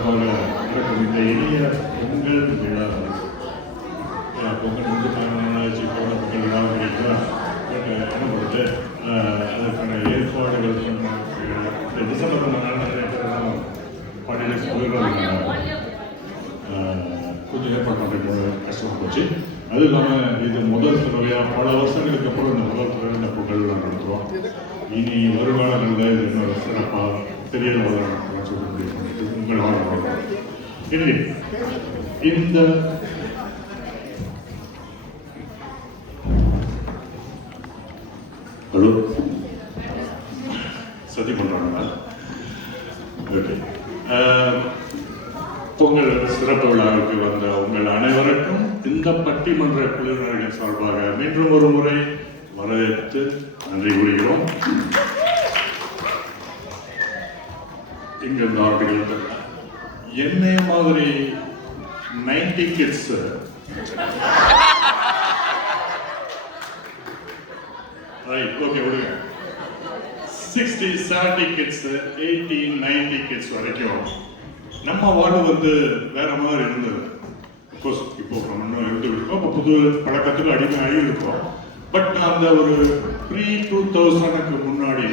சார்பாக நடக்கும் இந்த இனிய பொங்கல் விழா. பொங்கல் வந்து 14 நாளாச்சு, பொங்கல் விழா முடியுங்களா? பட் என்ன பண்ணுறது, அதற்கான ஏற்பாடுகள் இந்த டிசம்பர் 14 நிறைய பேரெல்லாம் பாண்டியஸ் போயிடுவாங்க. கொஞ்சம் ஏற்பாடு பண்ணுறது கஷ்டமாக போச்சு. அதுவும் இல்லாமல் இது முதல் தடவையாக பல வருஷங்களுக்கு அப்புறம் இந்த முதல் தடவை இந்த பொங்கல் விழா நடத்துகிறோம். இனி வருங்காலங்களில் இது இன்னொரு சிறப்பாக பெரிய நடத்தலாம் சொல்ல முடியும். உங்கள் வாழ்க்கை இல்லை இந்த ஹலோ சதி பண்ணுறாங்களா? ஓகே. பொங்கல் சிறப்பு விழாவுக்கு வந்த உங்கள் அனைவருக்கும் இந்த பட்டிமன்ற குழுவினர்கள் சார்பாக மீண்டும் ஒரு முறை வரவேற்று நன்றி கூறுகிறோம். இங்கிருந்து ஆரம்பிக்கிறது என்னைய மாதிரி 90 கிட்ஸ் ரைட், ஓகே விடுங்க. 60, 70 கிட்ஸ், 80, 90 கிட்ஸ் வரைக்கும் நம்ம வாழ்வு வந்து வேற மாதிரி இருந்தது. அப்கோர்ஸ் இப்போ இன்னும் இருந்துட்டு இருக்கோம், இப்போ புது பழக்கத்துக்கு அடிமை ஆகி இருக்கோம். பட் அந்த ஒரு pre-2000க்கு முன்னாடி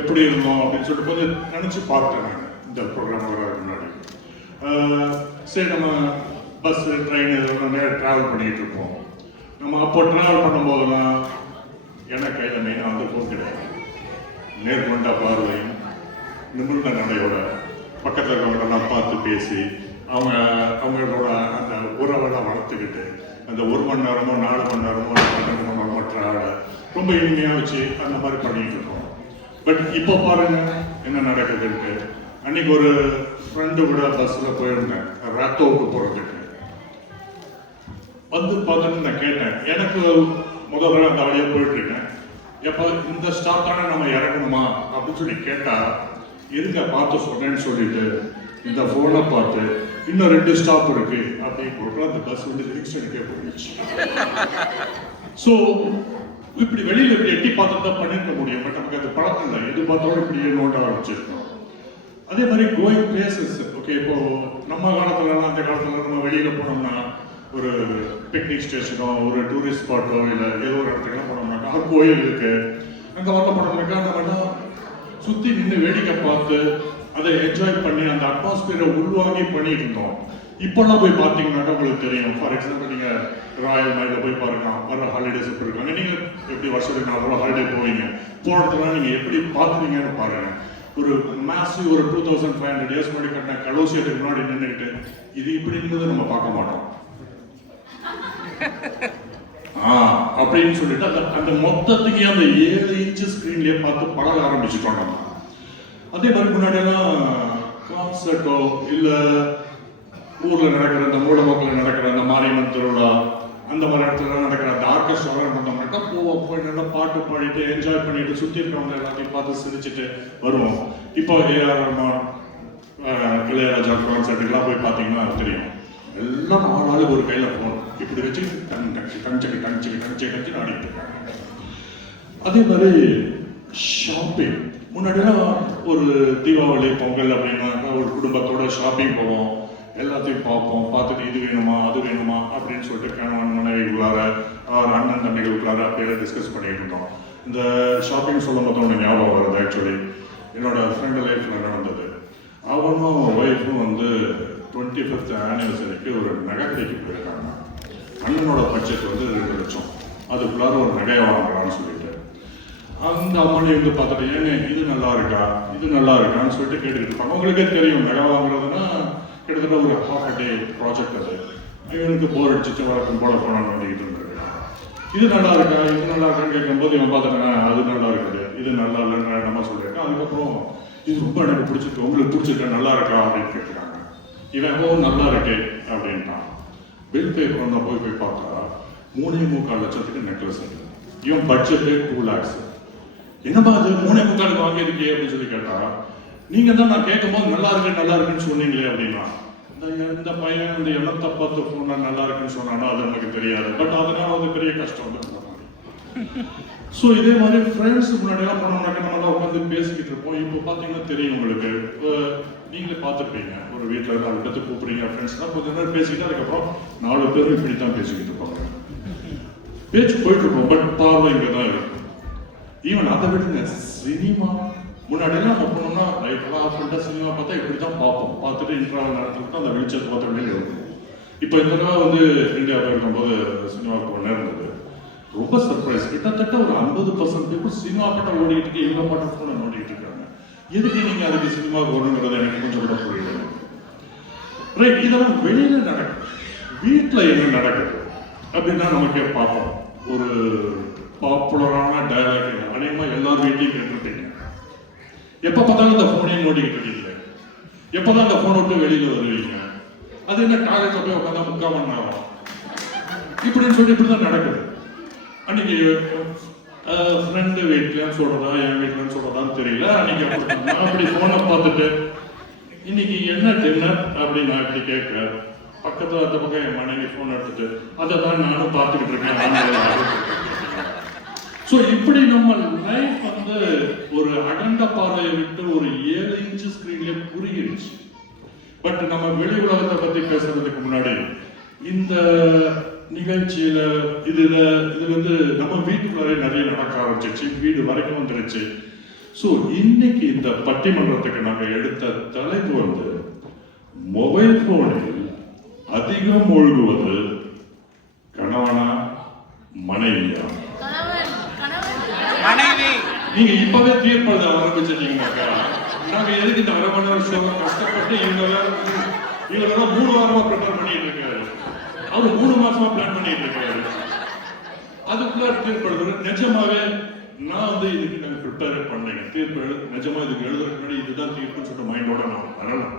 எப்படி இருந்தோம் அப்படின்னு சொல்லிட்டு கொஞ்சம் நினச்சி பார்த்தேன் நான் இந்த ப்ரோக்ராம் வர்றதுக்கு முன்னாடி. சரி, நம்ம பஸ்ஸு ட்ரெயின் இதெல்லாம் நேரம் ட்ராவல் பண்ணிகிட்டு இருப்போம். நம்ம அப்போ ட்ராவல் பண்ணும்போதெல்லாம் எனக்கு கையில் மெயினாக வந்து ஃபோன் கிடையாது. நேர்கொண்டா பார்வையும் நிமிர்ந்த நடையோட பக்கத்தில் இருக்கிறவங்களெல்லாம் பார்த்து பேசி அவங்களோட அந்த உறவெல்லாம் வளர்த்துக்கிட்டு அந்த 1 மணி நேரமோ 4 மணி நேரமோ 12 மணி நேரமோ ட்ராவலை ரொம்ப இனிமையாக வச்சு அந்த மாதிரி பண்ணிகிட்டு இருக்கோம். பட் இப்போ பாருங்க என்ன நடக்குதுன்ட்டு. அன்னைக்கு ஒரு ஃப்ரெண்டு கூட பஸ்ஸில் போயிருந்தேன் ராத்தோவுக்கு போகிறதுக்கு. வந்து பார்த்துட்டு நான் கேட்டேன், எனக்கு முதல்ல அந்த வழியாக போயிட்டுருக்கேன், எப்போ இந்த ஸ்டாப் தானே நம்ம இறங்கணுமா அப்படின்னு சொல்லி கேட்டால், எதுங்க பார்த்து சொன்னேன்னு சொல்லிட்டு இந்த ஃபோனை பார்த்து இன்னும் 2 ஸ்டாப் இருக்கு அப்படின்னு போட்டு அந்த பஸ் வந்து ரிக்ஷனுக்கே போயிடுச்சு. ஸோ இப்படி வெளியில் இப்படி எட்டி பார்த்து தான் பண்ணிருக்க முடியும். பட் நமக்கு அது பழக்கம் இல்லை, எது பார்த்தாலும் இப்படியே நோட்ட ஆரம்பிச்சிருக்கோம். அதே மாதிரி கோயிங் பிளேசஸ். ஓகே, இப்போ நம்ம காலத்துலலாம் அந்த காலத்துல நம்ம வெளியில் போனோம்னா ஒரு பிக்னிக் ஸ்டேஷனோ ஒரு டூரிஸ்ட் ஸ்பாட்டோ இல்லை ஏதோ ஒரு இடத்துக்குலாம் போனோம்னாக்கா அது கோயில் இருக்கு, அங்கே வரல போனோம்னாக்கா நம்மலாம் சுற்றி நின்று வேடிக்கை பார்த்து அதை என்ஜாய் பண்ணி அந்த அட்மாஸ்பியரை உள்வாங்கி பண்ணிட்டு இருந்தோம். இப்போல்லாம் போய் பார்த்தீங்கன்னாக்கா உங்களுக்கு தெரியும். ஃபார் எக்ஸாம்பிள் நீங்கள் ராயல் மைல போய் பாருங்க, வர ஹாலிடேஸ் எப்படி இருக்காங்க. நீங்கள் எப்படி வருஷத்துக்கு 4 தடவை ஹாலிடே போவீங்க, போகிறதுலாம் நீங்கள் எப்படி பார்க்குறீங்கன்னு பாருங்க. ஒரு மேசிவ் ஒரு 2500 இயர்ஸ் முன்னாடி கட்டின கலோசியத்துக்கு முன்னாடி நின்றுக்கிட்டு இது இப்படி இருந்தது நம்ம பார்க்க மாட்டோம். அப்படின்னு சொல்லிட்டு அந்த மொத்தத்துக்கு அந்த 7 இன்ச்சு ஸ்கிரீன்லயே பார்த்து பழக ஆரம்பிச்சுட்டோம் நம்ம. அதே மாதிரி முன்னாடியெல்லாம் கான்சர்ட்டோ இல்லை ஊரில் நடக்கிற அந்த மூலமக்களில் நடக்கிற அந்த மாரியம்மன் திருவிழா அந்த மாதிரி இடத்துல நடக்கிற அந்த ஆர்கெஸ்ட்ராலாம் நடந்தோம்னாக்கா போய் நல்லா பாட்டு பாடிட்டு என்ஜாய் பண்ணிட்டு சுற்றி இருக்கிறவங்க எல்லாத்தையும் பார்த்து சிரிச்சுட்டு வருவோம். இப்போ ஏஆர் ரஹ்மான், இளையராஜா கான்சர்ட்டுக்கெல்லாம் போய் பார்த்தீங்கன்னா தெரியும், எல்லாம் 4 நாளுக்கு ஒரு கையில் போகணும் இப்படி வச்சு கஞ்சி ஆடிட்டு இருக்காங்க. அதே மாதிரி ஷாப்பிங். முன்னாடிலாம் ஒரு தீபாவளி பொங்கல் அப்படின்னாக்கா ஒரு குடும்பத்தோட ஷாப்பிங் போவோம், எல்லாத்தையும் பார்ப்போம், பார்த்துட்டு இது வேணுமா அது வேணுமா அப்படின்னு சொல்லிட்டு கணவன் மனைவிக்குள்ளார அண்ணன் தம்பிகளுக்குள்ளார அப்படியே டிஸ்கஸ் பண்ணிட்டு இருந்தோம். இந்த ஷாப்பிங் சொல்லும் போது ஒன்று ஞாபகம் வருது. ஆக்சுவலி என்னோட ஃப்ரெண்டு லைஃப்பில் நடந்தது. அவனும் ஒய்ஃபும் வந்து 25th ஆனிவர்சரிக்கு ஒரு நகை கடைக்கு போயிருக்காங்க. அண்ணனோட பட்ஜெட் வந்து 2 லட்சம், அதுக்குள்ளார ஒரு நகையை வாங்கலாம்னு சொல்லிட்டு அந்த அம்மானி வந்து பார்த்துட்டு ஏங்க இது நல்லா இருக்கா இது நல்லா இருக்கான்னு சொல்லிட்டு கேட்டுக்கிட்டு இருப்பாங்க. அவங்களுக்கே தெரியும் நகை வாங்குறதுன்னா கிட்டத்தட்ட ஒரு half a day ப்ராஜெக்ட். அது இவனுக்கு போர் அடிச்சுட்டு வழக்கம் போல போனான்னு வேண்டிக்கிட்டு இருந்திருக்கான். இது நல்லா இருக்கா இது நல்லா இருக்கான்னு கேட்கும்போது இவன் பார்த்துட்டாங்க அது நல்லா இருக்குது இது நல்லா இல்லைன்னு நம்ம சொல்லியிருக்கேன். அதுக்கப்புறம் இது ரொம்ப எனக்கு பிடிச்சிருக்கு, உங்களுக்கு பிடிச்சிருக்கா நல்லா இருக்கா அப்படின்னு கேட்டுருக்காங்க. இவன் நல்லா இருக்கே அப்படின்ட்டான். பில் பே பண்ண போய் பார்த்தா 3.25 லட்சத்துக்கு நெக்லஸ் இருக்கு. இவன் பட்ஜெட்டு 2 lakhs. என்னப்பா அது 3.25 வாங்கியிருக்கே அப்படின்னு சொல்லி கேட்டா, நீங்க தான் நான் கேட்கும் போது நல்லா இருக்குன்னு சொன்னீங்களே அப்படின்னா, இந்த பையன் இந்த எண்ணத்தை பார்த்து போனா நல்லா இருக்குன்னு சொன்னானா அது நமக்கு தெரியாது. பட் அதனால அது பெரிய கஷ்டம் வந்து ஸோ இதே மாதிரி ஃப்ரெண்ட்ஸ் முன்னாடியெல்லாம் போனோம்னாக்க நம்மளாம் உட்காந்து பேசிக்கிட்டு இருப்போம். இப்போ பார்த்தீங்கன்னா தெரியும் உங்களுக்கு, நீங்களே பார்த்துருப்பீங்க, ஒரு வீட்டில் 4 பேர்த்து கூப்பிடுறீங்க ஃப்ரெண்ட்ஸ்லாம், கொஞ்சம் நேரம் பேசிக்கிட்டு அதுக்கப்புறம் 4 பேரும் இப்படி தான் பேசிக்கிட்டு இருப்பாங்க. பேச்சு போயிட்டு இருக்கோம், பட் பார்வை இங்கே தான் இருக்கும். ஈவன் அதை விடுங்க, சினிமா முன்னாடியெல்லாம் நம்ம போனோம்னா லைட்டெல்லாம் ஆஃப் பண்ணிட்டா சினிமா பார்த்தா இப்படி தான் பார்ப்போம். பார்த்துட்டு இன்ட்ராவல் நடத்திட்டு அந்த வெளிச்சத்தை பார்த்த வெளியில் இருக்கும். இப்போ இந்த தடவை வந்து இந்தியாவில் இருக்கும்போது சினிமாவுக்கு போன இருந்தது, ரொம்ப சர்ப்ரைஸ். கிட்டத்தட்ட ஒரு 50% பேர் சினிமா பாட்டை ஓடிக்கிட்டு இருக்கு, எல்லா பாட்டும் ஃபோனை நோண்டிக்கிட்டு இருக்காங்க. எதுக்கு நீங்கள் அதுக்கு சினிமாவுக்கு வரணுங்கிறது எனக்கு கொஞ்சம் கூட புரியல. ரைட், இதெல்லாம் வெளியில நடக்குது. வீட்டில் என்ன நடக்குது அப்படின்னா நமக்கே பார்ப்போம். ஒரு பாப்புலரான டயலாக் அநேகமாக எல்லாரும் வீட்லையும் கேட்டுருப்பீங்க. எப்போ பார்த்தாலும் இந்த ஃபோனையும் நோண்டிக்கிட்டு இருக்கீங்க, எப்போதான் அந்த ஃபோனை விட்டு வெளியில் வருவீங்க, அது என்ன டாய்லெட்டில் போய் உட்காந்தா 3/4 மணி நேரம் இப்படின்னு சொல்லி இப்படி தான் நடக்குது. அன்னைக்கு ஃப்ரெண்டு வீட்லன்னு சொல்றதா என் வீட்லன்னு சொல்றதான்னு தெரியல. அன்னைக்கு நான் அப்படி ஃபோனை பார்த்துட்டு இன்னைக்கு என்ன டின்னர் அப்படின்னு நான் இப்படி கேட்க, பக்கத்துல அந்த பக்கம் என் மனைவி ஃபோன் எடுத்துட்டு அதை தான் நானும் பார்த்துக்கிட்டு இருக்கேன். ஸோ இப்படி நம்ம லைஃப் வந்து ஒரு அகண்ட பார்வையை விட்டு ஒரு 7 இன்ச்சு ஸ்கிரீன்லேயே புரியிருச்சு. பட் நம்ம வெளி உலகத்தை பத்தி பேசுறதுக்கு முன்னாடி இந்த நிகழ்ச்சியில இது வந்து நம்ம வீட்டுக்குள்ளே நிறைய நடக்க ஆரம்பிச்சிச்சு, வீடு வரைக்கும் வந்துருச்சு. ஸோ இன்னைக்கு இந்த பட்டிமன்றத்துக்கு நாங்கள் எடுத்த தலைப்பு வந்து மொபைல் போனில் அதிகம் மூழ்குவது கணவனா மனைவியா? நீங்க இப்பவே தீர்ப்பத ஆரம்பிச்சிட்டீங்கன்னாக்கா நாங்க எதுக்கு இந்த 1/2 மணி நேரம் ஷோ கஷ்டப்பட்டு இவங்க 3 வாரமா ப்ரிப்பேர் பண்ணிட்டு இருக்காரு, அவரு 3 மாசமா பிளான் பண்ணிட்டு இருக்காரு. அதுக்குள்ள தீர்ப்படுறது நிஜமாவே நான் வந்து இதுக்கு நாங்க ப்ரிப்பேர் பண்ணேன். தீர்ப்பு நிஜமா இதுக்கு எழுதுறதுக்கு முன்னாடி இதுதான் தீர்ப்புன்னு சொல்லிட்டு மைண்டோட நான் வரலாம்.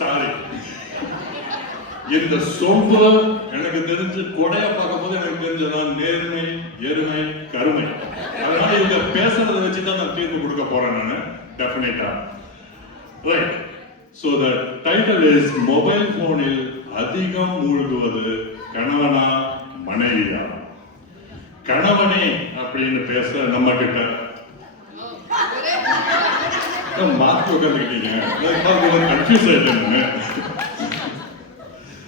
சாரி, இந்த சொம்பு எனக்கு தெரிஞ்சு கொடையா பார்க்கும் போது எனக்கு தெரிஞ்சதான் நேர்மை, எருமை, கருமை. அதனால இவங்க பேசுறதை வச்சுதான் நான் தீர்ப்பு கொடுக்க போறேன் நானு டெஃபினட்டா. Right, so the title is mobile போனில் அதிகம் மூழ்குவது கணவனா மனைவியா? கணவனே அப்படின்னு பேச நம்ம கிட்ட மாற்றி உட்காந்துக்கிட்டீங்க, கன்ஃபியூஸ் ஆயிட்டேன்.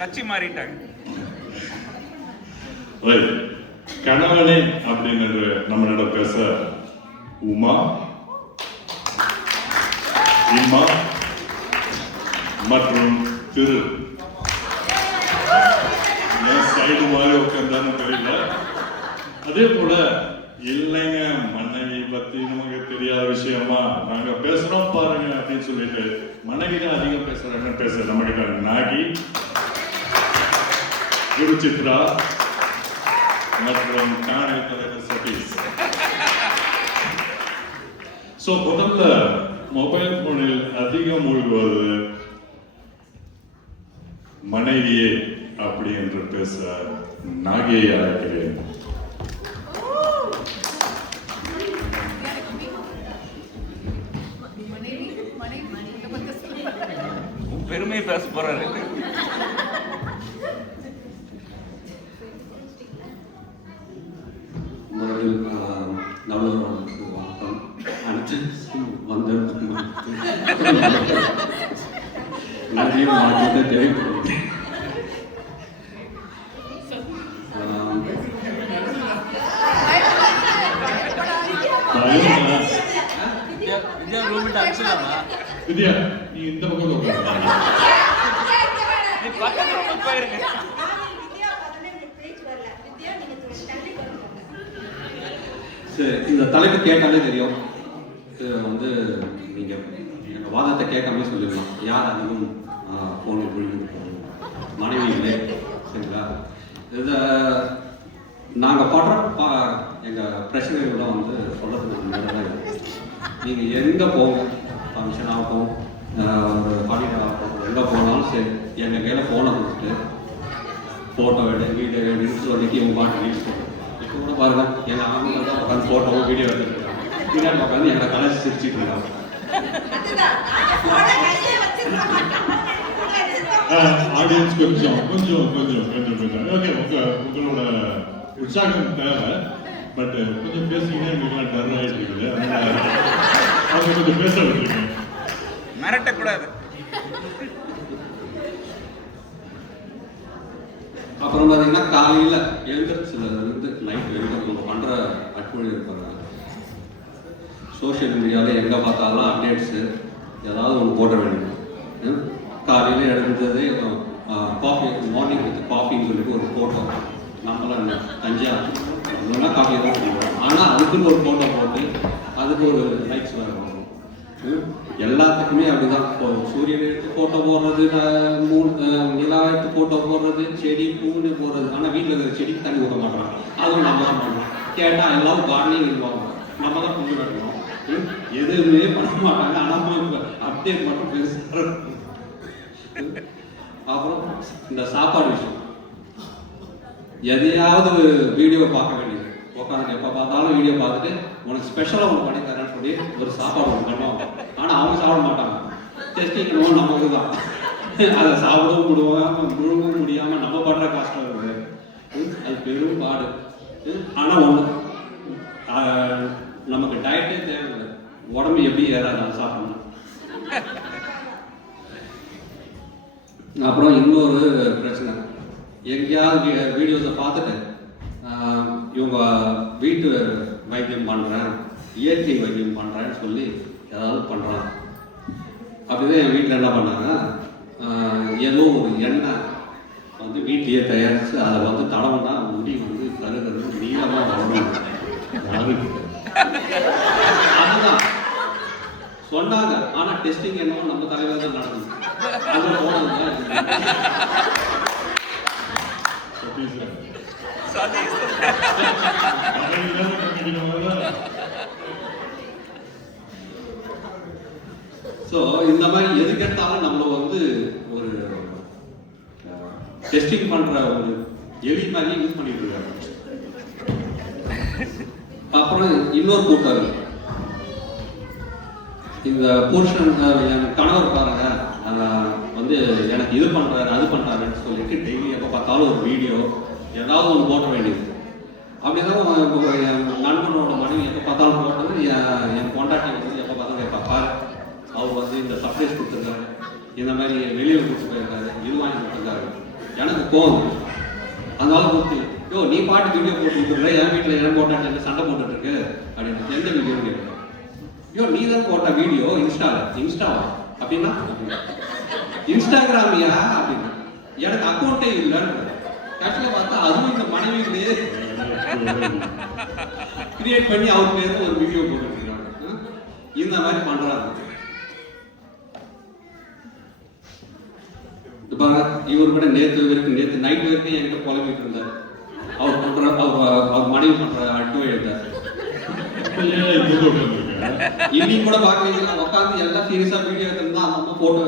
கட்சி மாறிட்டாங்க. கணவனே அப்படின்னு நம்மளிடம் பேச உமா, இம்மா மற்றும் திரு சைடு மாதிரி உட்கார்ந்தான்னு தெரியல. அதே போல இல்லைங்க, மனைவி பத்தி நமக்கு தெரியாத விஷயமா நாங்க பேசுறோம் பாருங்க அப்படின்னு சொல்லிட்டு மனைவி தான் அதிகம் பேசுறாங்கன்னு பேச நம்ம கிட்ட நாகி, குருசித்ரா மற்றும் சேனல் தலைவர் சதீஷ். சோ முதல்ல மொபைல் போனில் அதிகம் மூழ்குவது மனைவியே அப்படி என்று பேச நாகியை அழைக்கிறேன். பெருமை பேச போறாரு. வணக்கம். அனைத்து வந்ததுக்கு நன்றி மாற்றத்தை தெரிவிக்கிறேன். வித்யா, நீ இந்த பக்கம் போயிருங்க. சரி, இந்த தலைப்பு கேட்டாலே தெரியும். இது வந்து நீங்கள் எங்கள் வாதத்தை கேட்காமலே சொல்லிடலாம். யார் அதிகம் ஃபோனில் விழுந்து மனைவி இல்லை, சரிங்களா? இதை நாங்கள் படுற எங்கள் பிரச்சனைகள்லாம் வந்து சொல்கிறதுக்கு முன்னாடி நீங்கள் எங்கே போங்க, ஃபங்க்ஷன் ஆகட்டும், ஒரு பாலியல் ஆகட்டும், எங்கே போனாலும் சரி, எங்கள் கையில் ஃபோனை கொடுத்துட்டு ஃபோட்டோ எடு, வீடியோ எடுன்னு சொல்லிட்டு எங்கள் பாட்டு ரீல்ஸ் போடுறோம். இப்போ கூட பாருங்க, எங்கள் ஆளுங்க தான் உட்காந்து ஃபோட்டோவோ வீடியோ எடுத்துருக்காங்க, பின்னாடி உட்காந்து எங்களை கலாச்சி சிரிச்சுட்டு இருக்காங்க. ஆடியன்ஸ் கொஞ்சம் ஓகே உங்களோட உற்சாகம் தேவை. பட் கொஞ்சம் பேசிங்கன்னா எங்களுக்குலாம் டர் ஆகிட்டு இருக்குது. அதனால அவங்க கொஞ்சம் பேச விட்டுருக்கீங்க. மிரட்டக்கூடாது. அப்புறம் பார்த்தீங்கன்னா காலையில் எழுந்திரிச்சிலேருந்து நைட் வரைக்கும் நம்ம பண்ணுற அட்மொழி இருப்பாங்க. சோஷியல் மீடியாவில் எங்கே பார்த்தாலும் அப்டேட்ஸு ஏதாவது ஒன்று போட வேண்டியது. காலையில் எழுந்தது காஃபி, மார்னிங் வித் காஃபின்னு சொல்லிட்டு ஒரு ஃபோட்டோ. நம்மளாம் தஞ்சாவூர் இல்லைன்னா காஃபி தான் சொல்லுவோம். ஆனால் அதுக்குன்னு ஒரு ஃபோட்டோ போட்டு அதுக்கு ஒரு லைக்ஸ் வேறு வரும். எல்லாத்துக்குமே அப்படிதான். சூரியன் எடுத்து ஃபோட்டோ போடுறது, நிலா எடுத்து ஃபோட்டோ போடுறது, செடி பூன்னு போடுறது. ஆனால் வீட்டில் இருக்கிற செடிக்கு தண்ணி ஊற்ற மாட்டாங்க. அதுவும் நம்ம தான் பண்ணணும். கேட்டால் எல்லாம் கார்டனிங் இருப்பாங்க, நம்ம தான் புரிஞ்சு வைக்கணும். எதுவுமே பண்ண மாட்டாங்க. ஆனால் அப்டேட் மட்டும் பெருசாக இருக்கும். அப்புறம் இந்த சாப்பாடு விஷயம், எதையாவது வீடியோ பார்க்க வேண்டியது. உட்காந்து எப்போ பார்த்தாலும் வீடியோ பார்த்துட்டு உனக்கு ஸ்பெஷலாக ஒன்று பண்ணி தரேன்னு சொல்லி ஒரு சாப்பாடு ஒன்று பண்ணுவாங்க. ஆனால் அவங்க சாப்பிட மாட்டாங்க. டெஸ்டிங் நம்ம இதுதான். அதை சாப்பிடவும் முழுங்கவும் முடியாமல் நம்ம பண்ணுற கஷ்டம் இருக்குது. அது பெரும் பாடு. ஆனால் ஒன்று, நமக்கு டயட்டே தேவையில்லை. உடம்பு எப்படி ஏறாது அதை சாப்பிடணும். அப்புறம் இன்னொரு பிரச்சனை, எங்கேயாவது வீடியோஸை பார்த்துட்டு இவங்க வீட்டு வைத்தியம் பண்ணுறேன், இயற்கை வைத்தியம் பண்ணுறேன்னு சொல்லி ஏதாவது பண்ணுறாங்க. அப்படிதான் என் வீட்டில் என்ன பண்ணாங்க, ஏதோ ஒரு எண்ணெய் வந்து வீட்லேயே தயாரித்து அதை வந்து தடவைனா முடி வந்து கருகிறது நீளமாக வரணும். அதுதான் சொன்னாங்க. ஆனால் டெஸ்டிங் என்னவோ நம்ம தலைவர் தான் நடக்குது. அதில் போனது ஸோ இந்த மாதிரி எதுக்கு எடுத்தாலும் நம்மள வந்து ஒரு டெஸ்டிங் பண்ற ஒரு எலி மாதிரி யூஸ் பண்ணிட்டு இருக்காங்க. அப்புறம் இன்னொரு கூட்டம், இந்த புருஷன் என் கணவர் பாருங்க வந்து எனக்கு இது பண்றாரு அது பண்றாருன்னு சொல்லிட்டு டெய்லி எப்போ பார்த்தாலும் ஒரு வீடியோ ஏதாவது ஒன்று போட்ட வேண்டியது. அப்படிதான் என் நண்பனோட மனைவி எப்போ பார்த்தாலும் போட்டது. என் கொண்டாட்டி வந்து எப்போ பார்த்தாலும் கேட்பா, அவர் வந்து இந்த சர்ப்ரைஸ் கொடுத்துருக்காரு, இந்த மாதிரி வெளியே கொடுத்து போயிருக்காரு, இது வாங்கி கொடுத்துருக்காரு. எனக்கு கோவம். அதனால கொடுத்து, யோ நீ பாட்டு வீடியோ போட்டு என் வீட்டில் என் கொண்டாட்டி என்ன சண்டை போட்டுட்டு இருக்கு அப்படின்னு. எந்த வீடியோ கேட்குறேன். யோ நீ தான் போட்ட வீடியோ இன்ஸ்டாவா அப்படின்னா, இன்ஸ்டாகிராமியா அப்படின்னு. எனக்கு அக்கௌண்ட்டே இல்லைன்னு. கட்சியில் பார்த்தா அதுவும் இந்த மனைவியிலேயே கிரியேட் பண்ணி அவர் பேர் ஒரு வீடியோ போட்டுருக்காங்க. இந்த மாதிரி பண்றாங்க. இவர் கூட நேற்று நைட் வரைக்கும் என்கிட்ட புலம்பிட்டு இருந்தார். அவர் பண்ற அவர் மனைவி பண்ற அட்டோ எழுதார். இன்னைக்கு கூட பாக்குறீங்களா, உட்காந்து எல்லாம் சீரியஸா வீடியோ எடுத்திருந்தா அந்த அம்மா போட்டோ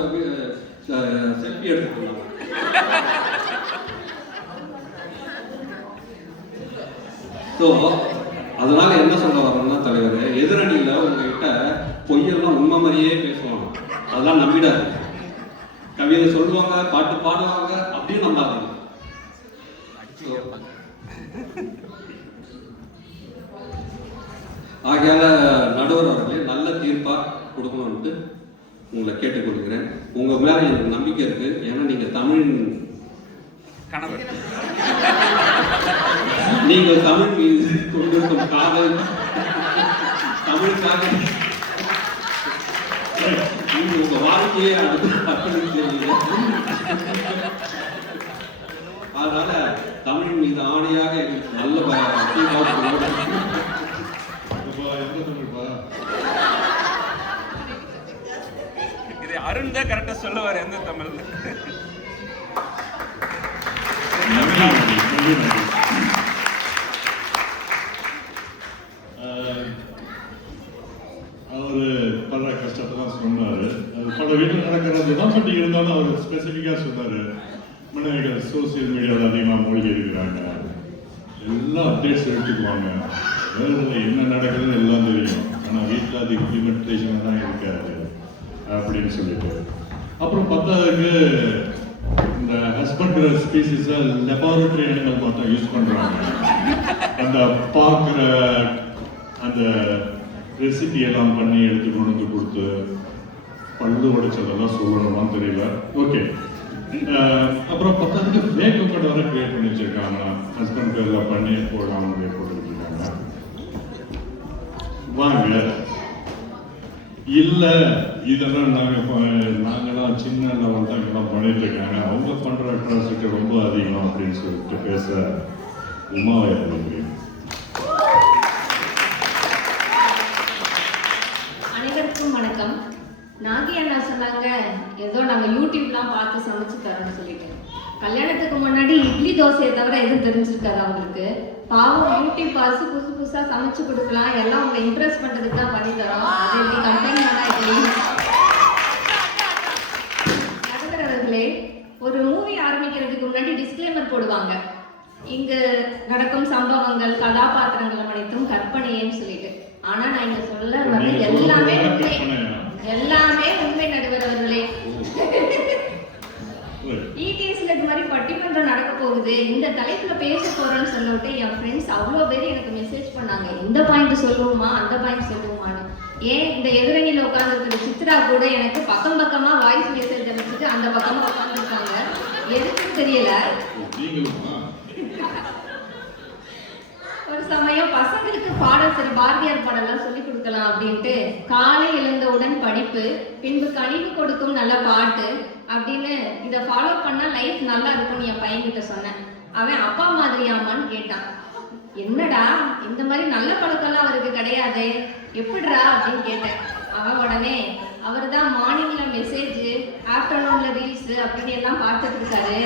செல்ஃபி எடுத்துக்கலாம். ஸோ அதனால என்ன சொல்ல வரோம்னா தலைவர், எதிரணியில உங்ககிட்ட பொய்யெல்லாம் உண்மை மாதிரியே பேசுவாங்க. அதெல்லாம் நம்பிடாது. கவிதை சொல்லுவாங்க, பாட்டு பாடுவாங்க, அப்படியும் நம்பாதீங்க. ஆகையால நடுவர் அவர்களே நல்ல தீர்ப்பா கொடுக்கணும்னு உங்களை கேட்டுக்கொள்கிறேன். உங்க மேல எனக்கு நம்பிக்கை இருக்கு. ஏன்னா நீங்க தமிழ் கணவர், நீங்கள் தமிழ் மீது கொண்டிருக்கும் காதல், தமிழுக்காக நீங்க உங்க வாழ்க்கையை அர்ப்பணிக்கிறீங்க. அதனால தமிழ் மீது ஆணையாக எங்களுக்கு நல்ல இது அருண் தான் கரெக்டா சொல்லுவார் எந்த தமிழ். அவரு பல கஷ்டத்தை தான் சொன்னாரு. அது பல வீட்டில் நடக்கிறது தான். பட் இருந்தாலும் அவர் ஸ்பெசிஃபிக்காக சொன்னாரு, மனைவிகள் சோசியல் மீடியாவில் அதிகமாக மூழ்கி இருக்கிறாங்க, எல்லா அப்டேட்ஸ் எடுத்துக்குவாங்க, வேர்ல்டில் என்ன நடக்குதுன்னு எல்லாம் தெரியும், ஆனால் வீட்டில் அது இம்ப்ளிமெண்டேஷன் தான் இருக்காது அப்படின்னு சொல்லிட்டு. அப்புறம் பத்தாவதுக்கு இந்த ஹஸ்பண்ட் ஸ்பீசிஸை லெபார்டரி அனிமல் மட்டும் யூஸ் பண்றாங்க. அந்த பார்க்குற அந்த ரெசிபி எல்லாம் பண்ணி எடுத்து கொண்டு வந்து கொடுத்து பல்லு உடைச்சதெல்லாம் சொல்லணுமான்னு தெரியல. ஓகே, அப்புறம் பத்தாவதுக்கு ஃபேக் அக்கௌண்ட் வரை கிரியேட் பண்ணி வச்சிருக்காங்க. ஹஸ்பண்ட் பேரில் பண்ணி போடாமல் போட்டுக்கிட்டு இருக்காங்க. வாங்க இல்லை, இதெல்லாம் நாங்களாம் சின்ன லெவல் தான் இதெல்லாம் பண்ணிட்டு இருக்காங்க, அவங்க பண்ற அட்ராசிட்டி ரொம்ப அதிகம் அப்படின்னு சொல்லிட்டு பேச உமாவை அறிவிக்கிறேன். அனைவருக்கும் வணக்கம். நாகி அண்ணா சொன்னாங்க ஏதோ நாங்கள் யூடியூப்லாம் பார்த்து சமைச்சு தரோம்னு சொல்லிட்டு. கல்யாணத்துக்கு முன்னாடி இட்லி தோசையை தவிர எதுவும் தெரிஞ்சிருக்காது அவங்களுக்கு. பாவம் யூடியூப் பார்த்து புதுசு புதுசாக சமைச்சு கொடுக்கலாம், எல்லாம் உங்களை இம்ப்ரெஸ் பண்ணுறதுக்கு தான் பண்ணி தரோம். அது எப்படி கம்பெனி நடக்கிறவர்களே, ஒரு மூவி ஆரம்பிக்கிறதுக்கு முன்னாடி டிஸ்க்ளைமர் போடுவாங்க. இங்கு நடக்கும் சம்பவங்கள் கதாபாத்திரங்கள் அனைத்தும் கற்பனையேன்னு சொல்லிட்டு. ஆனா நான் இங்க சொல்ல வந்து எல்லாமே உண்மை நடுவர் அவர்களே. ETSல இது மாதிரி பட்டிமன்றம் நடக்க போகுது, இந்த தலைப்புல பேச போறேன்னு சொல்லிட்டு என் ஃப்ரெண்ட்ஸ் அவ்வளோ பேர் எனக்கு மெசேஜ் பண்ணாங்க, இந்த பாயிண்ட் சொல்லுவோமா அந்த பாயிண்ட் சொல்லுவோமான்னு. ஏன் இந்த எதிரணியில உட்காந்துருக்கிற சித்ரா கூட எனக்கு பக்கம் பக்கமா வாய்ஸ் மெசேஜ் அனுப்பிச்சுட்டு அந்த பக்கமா உட்காந்துருக்காங்க. எதுக்குன்னு தெரியல. ஒரு சமயம் பசங்களுக்கு பாடல் சரி பாரதியார் பாடலாம் சொல்லி கொடுக்கலாம் அப்படின்ட்டு காலை எழுந்தவுடன் படிப்பு, பின்பு கனிவு கொடுக்கும் நல்ல பாட்டு அப்படின்னு இதை ஃபாலோ பண்ணா லைஃப் நல்லா இருக்கும்னு என் பையன்கிட்ட சொன்னேன். அவன் அப்பா மாதிரியாமான்னு கேட்டான். என்னடா இந்த மாதிரி நல்ல பழக்கம்லாம் அவருக்கு கிடையாது, எப்படிடா அப்படின்னு கேட்டேன். அவன் உடனே அவர் தான் மார்னிங்ல மெசேஜ், ஆஃப்டர்நூன்ல ரீல்ஸ் அப்படி எல்லாம் பார்த்துட்டு இருக்காரு.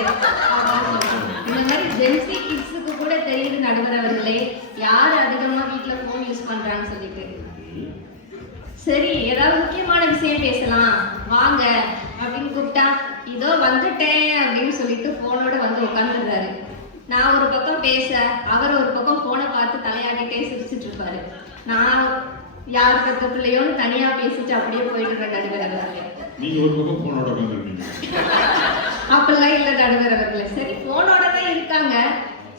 இந்த மாதிரி ஜென்சி கிட்ஸுக்கு கூட தெரியுது நடுவர் அவர்களே யார் அதிகமா வீட்டுல போன் யூஸ் பண்றான்னு சொல்லிட்டு. சரி, ஏதாவது முக்கியமான விஷயம் பேசலாம் வாங்க அப்படின்னு கூப்பிட்டா இதோ வந்துட்டேன் அப்படின்னு சொல்லிட்டு போனோட வந்து உட்காந்துடுறாரு. நான் ஒரு பக்கம் பேச அவர் ஒரு பக்கம் போனை பார்த்து தலையாடிட்டே சிரிச்சிட்டு இருப்பாரு. நான் யார் பக்க பிள்ளையோன்னு தனியா பேசிட்டு அப்படியே போயிடுறேன் நடுவர் அவர்களே. நீங்க ஒரு பக்கம் போனோட உட்காந்துருக்கீங்க. அப்படிலாம் இல்ல நடுவர் அவர்களே. சரி, போனோட தான் இருக்காங்க.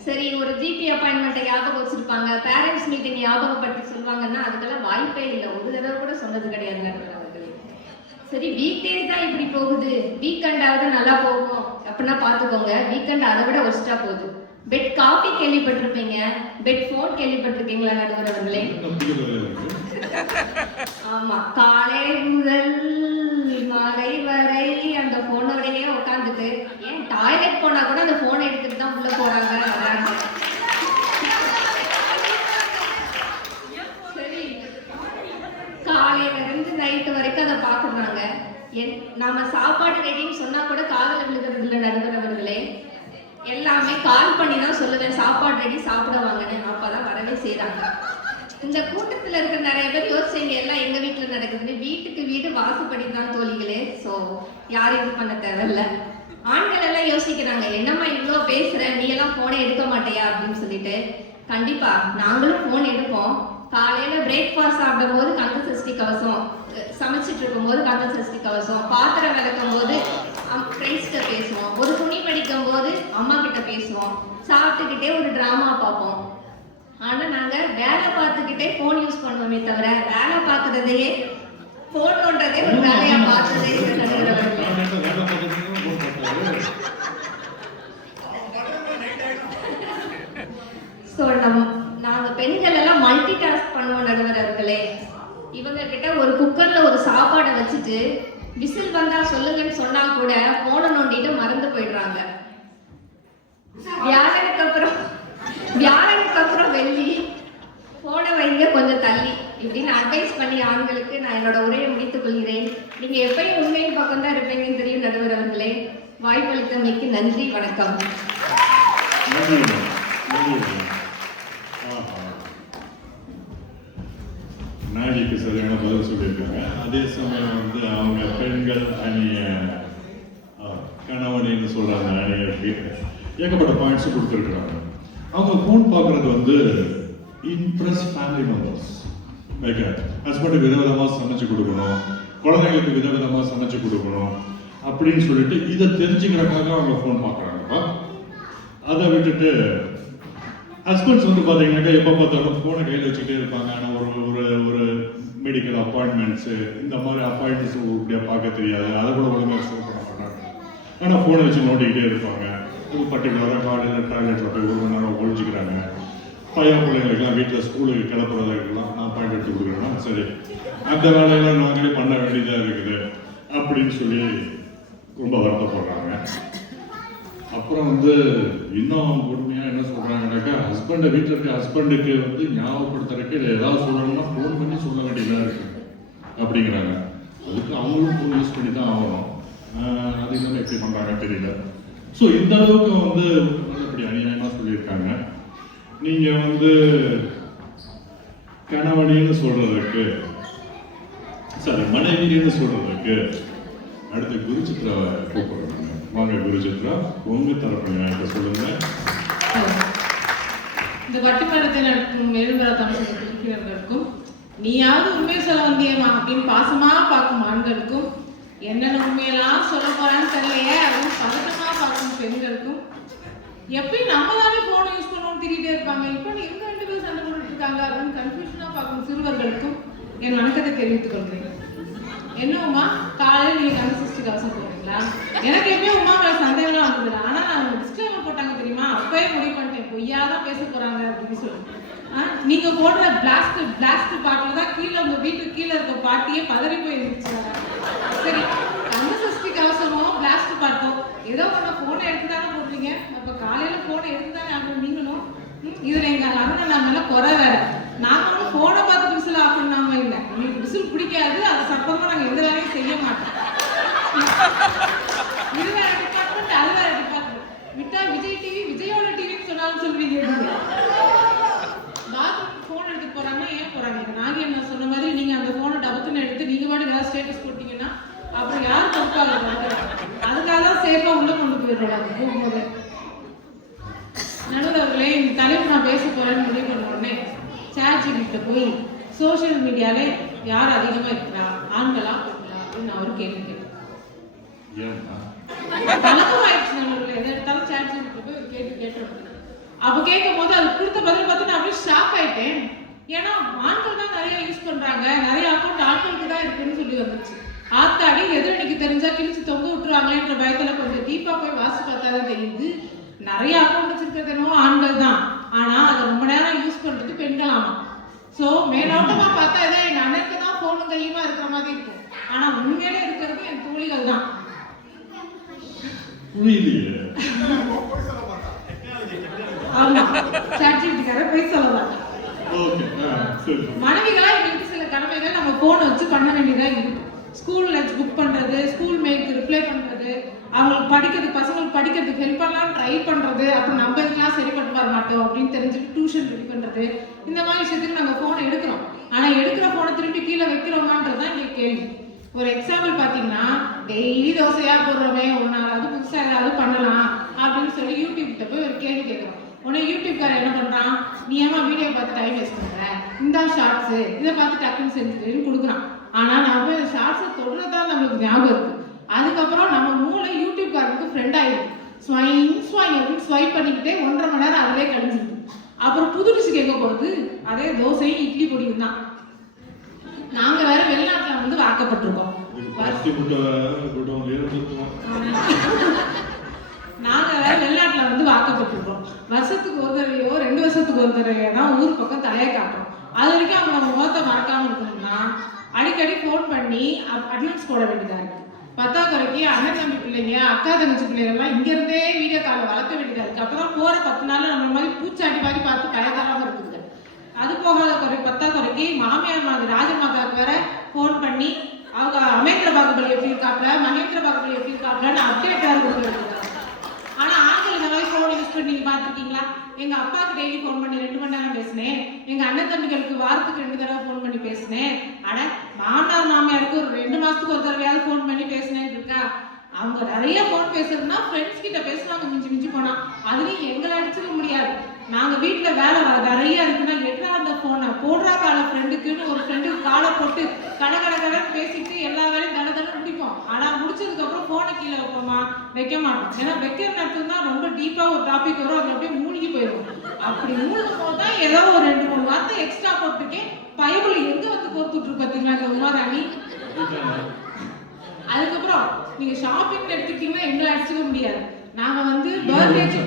சரி, ஒரு ஜிபி அப்பாயின்மெண்ட்டை ஞாபகம் வச்சிருப்பாங்க, பேரண்ட்ஸ் மீட்டிங் ஞாபகப்படுத்தி சொல்லுவாங்கன்னா அதுக்கெல்லாம் வாய்ப்பே இல்லை. ஒரு தடவை கூட சொன்னது கிடையாது நடுவர் அவர்களே. சரி, வீக் டேஸ் தான் இப்படி போகுது, வீக்கெண்டாவது நல்லா போகும் அப்படின்னா பாத்துக்கோங்க. வீக்கெண்ட் அதை விட ஒஸ்டா போகுது. பெட் காஃபி கேள்விப்பட்டிருப்பீங்க, பெட் போன் கேள்விப்பட்டிருக்கீங்களா நடுவர் அவர்களே? ஆமா, காலை முதல் மாலை வரை அந்த போனோடையே உட்காந்துட்டு, ஏன் டாய்லெட் போனா கூட அந்த போனை எடுத்துட்டு தான் உள்ள போறாங்க வராங்க. சரி, காலையில இருந்து நைட்டு வரைக்கும் அதை பாக்குறாங்க. நாம சாப்பாடு ரெடின்னு சொன்னா கூட காதல விழுகிறது இல்லை நடுவர் அவர்களே. எல்லாமே கால் பண்ணி தான் சொல்லுவேன் சாப்பாடு ரெடி சாப்பிட வாங்கன்னு, அப்பதான் வரவே செய்யறாங்க. இந்த கூட்டத்துல இருக்க நிறைய பேர் யோசிச்சீங்க எல்லாம் எங்க வீட்டுல நடக்குதுன்னு. வீட்டுக்கு வீடு வாசுப்படி தான் தோழிகளே. சோ யாரும் இது பண்ண தேவையில்ல. ஆண்கள் எல்லாம் யோசிக்கிறாங்க, என்னம்மா இவ்வளோ பேசுற, நீ எல்லாம் போனை எடுக்க மாட்டியா அப்படின்னு சொல்லிட்டு. கண்டிப்பா நாங்களும் போன் எடுப்போம். காலையில பிரேக்ஃபாஸ்ட் சாப்பிடும் போது கந்த சஷ்டி கவசம், சமைச்சிட்டு இருக்கும் போது கந்த சஷ்டி கவசம், பாத்திரம் விளக்கும் போது ஃப்ரெண்ட்ஸ்கிட்ட பேசுவோம், ஒரு துணி படிக்கும் போது அம்மா கிட்ட பேசுவோம், சாப்பிட்டுக்கிட்டே ஒரு டிராமா பார்ப்போம். ஆனா நாங்க வேலை பார்த்துக்கிட்டே போன் யூஸ் பண்ணுவோமே தவிர வேலை பார்க்கறதையே போன் பண்றதே ஒரு வேலையா பார்த்ததே ஸோ நாங்க பெண்கள் எல்லாம் மல்டி டாஸ்க் பண்ணுவோம் நடுவர் அவர்களே. இவங்க கிட்ட ஒரு குக்கர்ல ஒரு சாப்பாடை வச்சுட்டு விசில் வந்தா சொல்லுங்கன்னு சொன்னா கூட போனை நோண்டிட்டு மறந்து போயிடுறாங்க. வியாழனுக்கு அப்புறம் வெள்ளி போனை வைங்க கொஞ்சம் தள்ளி இப்படின்னு அட்வைஸ் பண்ணி ஆண்களுக்கு நான் என்னோட உரையை முடித்துக் கொள்கிறேன். நீங்க எப்பயும் உண்மையின் பக்கம் தான் இருப்பீங்கன்னு தெரியும் நடுவர் அவர்களே. வாய்ப்பளித்தமைக்கு நன்றி, வணக்கம். நாடிக்கு சரியான பதில் சொல்லியிருக்காங்க. அதே சமயம் வந்து அவங்க பெண்கள் அணிய கணவனின்னு சொல்றாங்க, அணியருக்கு ஏகப்பட்ட பாயிண்ட்ஸ் கொடுத்துருக்குறாங்க. அவங்க ஃபோன் பார்க்குறது வந்து இம்ப்ரெஸ் ஃபேமிலி மெம்பர்ஸ். லைக் ஹஸ்பண்டுக்கு விதவிதமாக சமைச்சு கொடுக்கணும், குழந்தைங்களுக்கு விதவிதமாக சமைச்சு கொடுக்கணும், அப்படின்னு சொல்லிட்டு இதை தெரிஞ்சுக்கிறதுக்காக அவங்க ஃபோன் பார்க்குறாங்கப்பா. அதை விட்டுட்டு ஹஸ்பண்ட்ஸ் வந்து பார்த்தீங்கன்னாக்கா எப்போ பார்த்தாலும் ஃபோனை கையில் வச்சுக்கிட்டே இருப்பாங்க. ஆனால் ஒரு மெடிக்கல் அப்பாயின்மெண்ட்ஸு இந்த மாதிரி அப்பாயின்மெண்ட்ஸ் உருப்படியாக பார்க்க தெரியாது, அதை கூட ஒழுங்காக சேவ் பண்ண மாட்டாங்க. ஆனால் ஃபோனை வச்சு நோண்டிக்கிட்டே இருப்பாங்க. ஒரு பர்டிகுலராக காலையில் டாய்லெட்டில் போய் ஒரு மணி நேரம் ஒழிஞ்சிக்கிறாங்க. பையன் பிள்ளைங்களுக்கெல்லாம் வீட்டில் ஸ்கூலுக்கு கிளப்புறதுக்கெல்லாம் நான் அப்பாயிண்ட் எடுத்து கொடுக்குறேன்னா சரி, அந்த வேலையெல்லாம் நாங்களே பண்ண வேண்டியதாக இருக்குது அப்படின்னு சொல்லி ரொம்ப வருத்தப்படுறாங்க. அப்புறம் வந்து இன்னும் கொடுமையாக என்ன சொல்கிறாங்கன்னாக்கா, வீட்டில் இருக்க ஹஸ்பண்டுக்கு வந்து ஞாபகப்படுத்துறதுக்கு இல்லை ஏதாவது சொல்லணும்னா ஃபோன் பண்ணி சொல்ல வேண்டியதாக இருக்குது அப்படிங்கிறாங்க. அதுக்கு அவங்களும் ஃபோன் யூஸ் பண்ணி தான் ஆகணும். அது இன்னும் எப்படி பண்ணுறாங்கன்னு தெரியல. ஸோ இந்த அளவுக்கு வந்து இப்படி அநியாயமாக சொல்லியிருக்காங்க. நீங்கள் வந்து கணவனின்னு சொல்கிறதுக்கு மனைவின்னு சொல்கிறதுக்கு அடுத்து குருசித்ராவை கூப்பிடுறாங்க. வாங்க குருசித்ரா, உங்க தரப்பு என்கிட்ட சொல்லுங்க. இந்த பட்டிமன்றத்தை நடக்கும் எழும்பெற தமிழ் இருக்கிறவர்களுக்கும், நீயாவது உண்மையை சொல்ல வந்தியமா அப்படின்னு பாசமா பார்க்கும் ஆண்களுக்கும், என்னென்ன உண்மையெல்லாம் சொல்ல போறான்னு தெரியலையே அதுவும் பதட்டமா பார்க்கும் பெண்களுக்கும், எப்பயும் நம்ம தானே போனை யூஸ் பண்ணுவோம் திரிகிட்டே இருப்பாங்க, இப்போ இவங்க 2 பேரும் சண்டை போட்டுட்டு இருக்காங்க அப்படின்னு கன்ஃபியூஷனா பார்க்கும் சிறுவர்களுக்கும் என் வணக்கத்தை தெரிவித்துக் கொள்கிறேன். என்ன உமா, காலையில் நீங்க கந்தசஷ்டி கவசம் போடுறீங்களா? எனக்கு எப்பயும் உமா மேல சந்தேகம்லாம் வந்தது. ஆனா அவங்க டிஸ்க்ளைமர் போட்டாங்க தெரியுமா, அப்பவே முடிவு பண்ணிட்டேன் பொய்யாதான் பேச போறாங்க அப்படின்னு சொல்லி. நீங்க போடுற பிளாஸ்ட் பாட்டில் தான் கீழே உங்க வீட்டுக்கு கீழே இருக்க பாட்டியே பதறி போய் இருந்துச்சு. சரி, கந்தசஷ்டி கவசமோ பிளாஸ்ட் பாட்டோ ஏதோ ஒன்று போனை எடுத்துதானே போடுறீங்க. அப்ப காலையில போனை எடுத்துதானே ஆகணும் நீங்களும். இதுல எங்க அருண் நம்ம எல்லாம் குறை வேற. நாங்களும் போனை பார்த்துட்டு விசில் ஆஃப் பண்ணாம இல்லை, உங்களுக்கு விசில் பிடிக்காது, அது சப்பமா நாங்க எந்த வேலையும் செய்ய மாட்டோம். இது வேற டிபார்ட்மெண்ட், அது வேற டிபார்ட்மெண்ட். விட்டா விஜய் டிவி, விஜயோட டிவின்னு சொன்னாலும் சொல்றீங்க. பாத்ரூம் போன் எடுத்து போறாங்கன்னா ஏன் போறாங்க? நாகி என்ன சொன்ன மாதிரி நீங்க அந்த போனை டபக்குன்னு எடுத்து நீங்க பாட்டு ஏதாவது ஸ்டேட்டஸ் போட்டீங்கன்னா அப்புறம் யார் தப்பாக அதுக்காக தான் சேஃபா உள்ள கொண்டு போயிடுறாங்க போகும்போது. நடுவர்களே, இந்த தலைப்பு நான் பேச போறேன்னு முடிவு பண்ண உடனே சாட்ஜிபிட்ட போய் சோசியல் மீடியால யார் அதிகமா இருக்கிறா, ஆண்களா பெண்களா அப்படின்னு அவரு கேள்வி கேட்கிறேன். பழக்கமாயிடுச்சு நம்மளுக்கு, எதை எடுத்தாலும் சாட்ஜிபிட்ட போய் ஒரு கேள்வி கேட்டுருவாங்க. அப்ப கேட்கும் போது அது கொடுத்த பதில் பார்த்து நான் அப்படியே ஷாக் ஆயிட்டேன். ஏன்னா ஆண்கள் தான் நிறைய யூஸ் பண்றாங்க, நிறைய அக்கௌண்ட் ஆண்களுக்கு தான் இருக்குன்னு சொல்லி வந்துச்சு. ஆத்தாடி எதிரணிக்கு தெரிஞ்சா கிழிச்சு தொங்க விட்டுருவாங்களேன்ற பயத்துல கொஞ்சம் டீப்பா போய் வாசிச்சு பார்த்தாதான் தெரியுது நிறைய அக்கௌண்ட் வச்சிருக்கிறது என்னவோ ஆண்கள் தான், ஆனா அதை ரொம்ப நேரம் யூஸ் பண்றது பெண்கள். ஆமா, சோ மேலோட்டமா பார்த்தா ஏதோ எங்க அண்ணனுக்கு தான் போனும் கையுமா இருக்கிற மாதிரி இருக்கும், ஆனா உண்மையிலே இருக்கிறது என் தோழிகள் தான். ஆமா, சாட்சிக்கார போய் சொல்லலாம். மனைவிகளா எங்களுக்கு சில கடமைகள் நம்ம போனை வச்சு பண்ண வேண்டியதா இருக்கு. ஸ்கூல் லஞ்ச் புக் பண்றது, ஸ்கூல் மெயிலுக்கு ரிப்ளை பண்றது, அவங்களுக்கு படிக்கிறதுக்கு பசங்களுக்கு படிக்கிறதுக்கு ஹெல்ப் பண்ணலாம் ட்ரை பண்றது, அப்புறம் நம்ம இதெல்லாம் சரிப்பட்டு வர மாட்டோம் அப்படின்னு தெரிஞ்சுட்டு டியூஷன் ரெடி பண்றது, இந்த மாதிரி விஷயத்துக்கு நாங்கள் போனை எடுக்கிறோம். ஆனா எடுக்கிற போனை திருப்பி கீழே வைக்கிறோமான்றதுதான் இங்க கேள்வி. ஒரு எக்ஸாம்பிள் பாத்தீங்கன்னா, டெய்லி தோசையா போடுறோமே, ஒரு நாளாவது புதுசா ஏதாவது பண்ணலாம் அப்படின்னு சொல்லி யூடியூப் கிட்ட போய் ஒரு கேள்வி கேட்கிறோம். உடனே யூடியூப்காரர் என்ன பண்றான், நீ ஏமா வீடியோ பார்த்து டைம் வேஸ்ட் பண்ற, இந்த ஷார்ட்ஸ் இதை பார்த்து டக்குன்னு செஞ்சுன்னு கொடுக்குறான். ஆனா நம்ம ஷார்ட்ஸை தொடர்றதான் நம்மளுக்கு ஞாபகம் இருக்கு. அதுக்கப்புறம் நம்ம மூளை யூடியூப்காரருக்கு ஃப்ரெண்ட் ஆயிடுது. ஸ்வைங் ஸ்வைங் அப்படின்னு ஸ்வைப் பண்ணிக்கிட்டே 1.5 மணி நேரம் அதிலே கழிஞ்சிருக்கு. அப்புறம் புது டிஷ் கேட்க போறது அதே தோசையும் இட்லி பொடியும் தான். நாங்க வேற வெளிநாட்டுல வந்து வாக்கப்பட்டிருக்கோம். நாங்க வேற வெளிநாட்டுல வந்து வாக்கப்பட்டிருக்கோம். வருஷத்துக்கு ஒரு தடவையோ 2 வருஷத்துக்கு ஒரு தடவையோ தான் ஊர் பக்கம் தலையை காட்டுறோம். அது வரைக்கும் அவங்க நம்ம முகத்தை மறக்காம இருக்கணும்னா அடிக்கடி ஃபோன் பண்ணி அட்வான்ஸ் போட வேண்டியதா இருக்கு. 10ஆம் குறைக்கு அண்ணன் தம்பி பிள்ளைங்க, அக்கா தங்கச்சி பிள்ளைங்கள்லாம் இங்க இருந்தே வீடியோ காலை வளர்க்க வேண்டியதா இருக்கு. அப்புறம் போற 10 நாள் நம்ம மாதிரி பூச்சாடி மாதிரி பார்த்து பயங்கரமா இருக்குது. அது போகாத குறை 10ஆம் குறைக்கு மாமியார் மாதிரி ராஜமாதாவுக்கு வேற ஃபோன் பண்ணி அவங்க அமேந்திர பாகுபலி எப்படி இருக்காப்ல, மகேந்திர பாகுபலி எப்படி இருக்காப்லன்னு அப்டேட் வேற கொடுக்க வேண்டியதா. ஆனா ஆண்கள் இந்த மாதிரி ஃபோன் யூஸ் பண்ணி நீங்க பாத்துருக்கீங்களா? எங்க அப்பாவுக்கு டெய்லி ஃபோன் பண்ணி 2 மணி நேரம் பேசினேன். எங்க அண்ணன் தம்பிகளுக்கு வாரத்துக்கு 2 தடவை ஃபோன் பண்ணி பேசினேன். ஆனா மாமனார் மாமியாருக்கு ஒரு 2 மாசத்துக்கு ஒரு தடவையாவது ஃபோன் பண்ணி பேசினேன்னு இருக்கா? அவங்க நிறைய ஃபோன் பேசுறதுன்னா ஃப்ரெண்ட்ஸ் கிட்ட பேசுவாங்க மிஞ்சி போனா. அதுலயும் எங்களை அடிச்சுக்க முடியாது. நாங்க வீட்டுல வேலை நிறைய இருக்குன்னா எடுறா அந்த போனை போடுறா கால ஃப்ரெண்டுக்குன்னு ஒரு ஃப்ரெண்டுக்கு காலை போட்டு கடை பேசிட்டு எல்லா வேலையும் தடை முடிப்போம். ஆனா முடிச்ச முடிச்சதுக்கப்புறம் ஃபோனை கீழே வைப்போமா? வைக்க மாட்டோம். ஏன்னா வைக்கிற நேரத்துல தான் ரொம்ப டீப்பாக ஒரு டாபிக் வரும், அது அப்படியே மூழ்கி போயிடும். அப்படி மூழ்கும் போது தான் ஏதோ ஒரு 2-3 வார்த்தை எக்ஸ்ட்ரா போட்டிருக்கேன். பைபிள் எங்க வந்து கோர்த்துட்டு பார்த்தீங்களா இந்த உமாராணி? அதுக்கப்புறம் நீங்க ஷாப்பிங் எடுத்துக்கிட்டீங்கன்னா எங்களை அடிச்சுக்க முடியாது. நாங்க வந்து பர்த்டேக்கு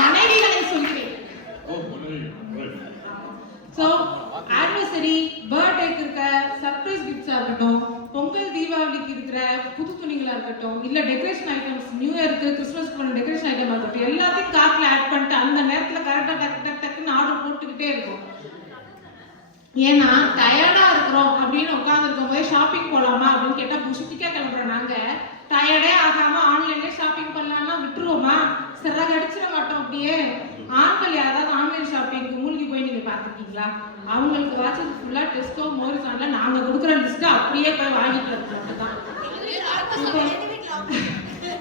மனைவிகளை சொல்கிறேன். ஸோ ஆனிவர்சரி, பர்த்டேக்கு இருக்க சர்ப்ரைஸ் கிஃப்ட்ஸாக இருக்கட்டும், பொங்கல் தீபாவளிக்கு இருக்கிற புது துணிகளாக இருக்கட்டும், இல்லை டெக்கரேஷன் ஐட்டம்ஸ், நியூ இயருக்கு கிறிஸ்மஸ்க்கு பண்ண டெக்கரேஷன் ஐட்டமாக இருக்கட்டும், எல்லாத்தையும் கார்ட்டில் ஆட் பண்ணிட்டு அந்த நேரத்தில் கரெக்டாக டக்குன்னு ஆர்டர் போட்டுக்கிட்டே இருக்கும். ஏன்னா டயர்டாக இருக்கிறோம் அப்படின்னு உட்காந்துருக்கும் போதே ஷாப்பிங் போகலாமா அப்படின்னு கேட்டால் புஷிட்டிக்காக கிளம்புறோம். நாங்கள் டயர்டே ஆகாமல் ஆன்லைன்லேயே ஷாப்பிங் பண்ணலாம்னா விட்டுருவோமா? சிறக அடிச்சிட மாட்டோம். அப்படியே ஆண்கள் யாராவது ஆன்லைன் ஷாப்பிங்க்கு மூழ்கி போய் நீங்கள் பார்த்துருக்கீங்களா? அவங்களுக்கு வாட்சது ஃபுல்லாக டெஸ்டோ மோரிசானில் நாங்கள் கொடுக்குற லிஸ்ட்டை அப்படியே போய் வாங்கிட்டு இருக்கோம் தான்.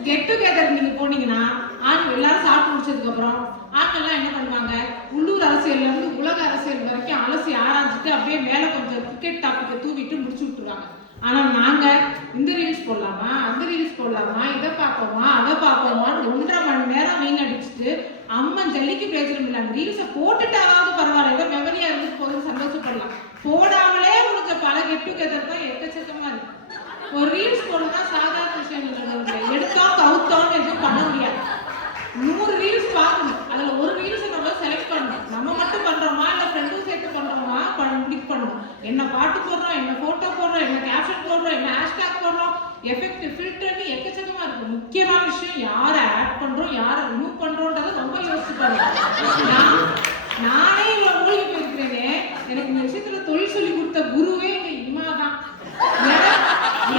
கெட் டுகெதர் நீங்கள் போனீங்கன்னா ஆண்கள் எல்லாரும் சாப்பிட்டு முடிச்சதுக்கப்புறம் ஆண்கள்லாம் என்ன பண்ணுவாங்க? உள்ளூர் அரசியல்லேருந்து உலக அரசியல் வரைக்கும் அலசி ஆராய்ச்சிட்டு அப்படியே மேலே கொஞ்சம் கிரிக்கெட் டாப்பிக்கை தூவிட்டு முடிச்சு விட்டுருவாங்க. ஆனால் நாங்கள் இந்த ரீல்ஸ் போடலாமா, அந்த ரீல்ஸ் போடலாமா, இதை பார்ப்போமா, அதை பார்ப்போமான்னு 1.5 மணி நேரம் வீணடிச்சுட்டு அம்மன் ஜல்லிக்கு பிரயோஜனம் இல்லை. அந்த ரீல்ஸை போட்டுட்டாவது பரவாயில்ல, ஏதோ மெமரியாக இருந்து போதும் சந்தோஷப்படலாம். போடாமலே உங்களுக்கு பல கெட் டுகெதர் தான் எக்கச்சக்கமாக இருக்கு. ஒரு ரீல்ஸ் போடணும்னா சாதாரண விஷயம் இல்லை. எடுத்தோம் கவுத்தோன்னு எதுவும் பண்ண முடியாது. 100 ரீல்ஸ் பார்க்கணும், அதில் ஒரு ரீல்ஸை நம்ம செலக்ட் பண்ணணும். நம்ம மட்டும் பண்ணுறோமா இல்லை ஃப்ரெண்டும் சேர்த்து பண்ணுறோமா முடிவு பண்ணணும். என்ன பாட்டு போடுறோம், என்ன ஃபோட்டோ போடுறோம், என்ன கேப்ஷன் போடுறோம், என்ன ஹேஷ்டேக் போடுறோம், எஃபெக்ட் ஃபில்டர்னு எக்கச்சக்கமாக இருக்கும். முக்கியமான விஷயம் யாரை ஆட் பண்ணுறோம், யாரை ரிமூவ் பண்ணுறோன்றதை ரொம்ப யோசிச்சு பாருங்க. நானே இவ்வளோ மூழ்கி போயிருக்கிறேனே, எனக்கு இந்த விஷயத்தில் தொழில் சொல்லி கொடுத்த குருவே எங்கள் இமா தான்.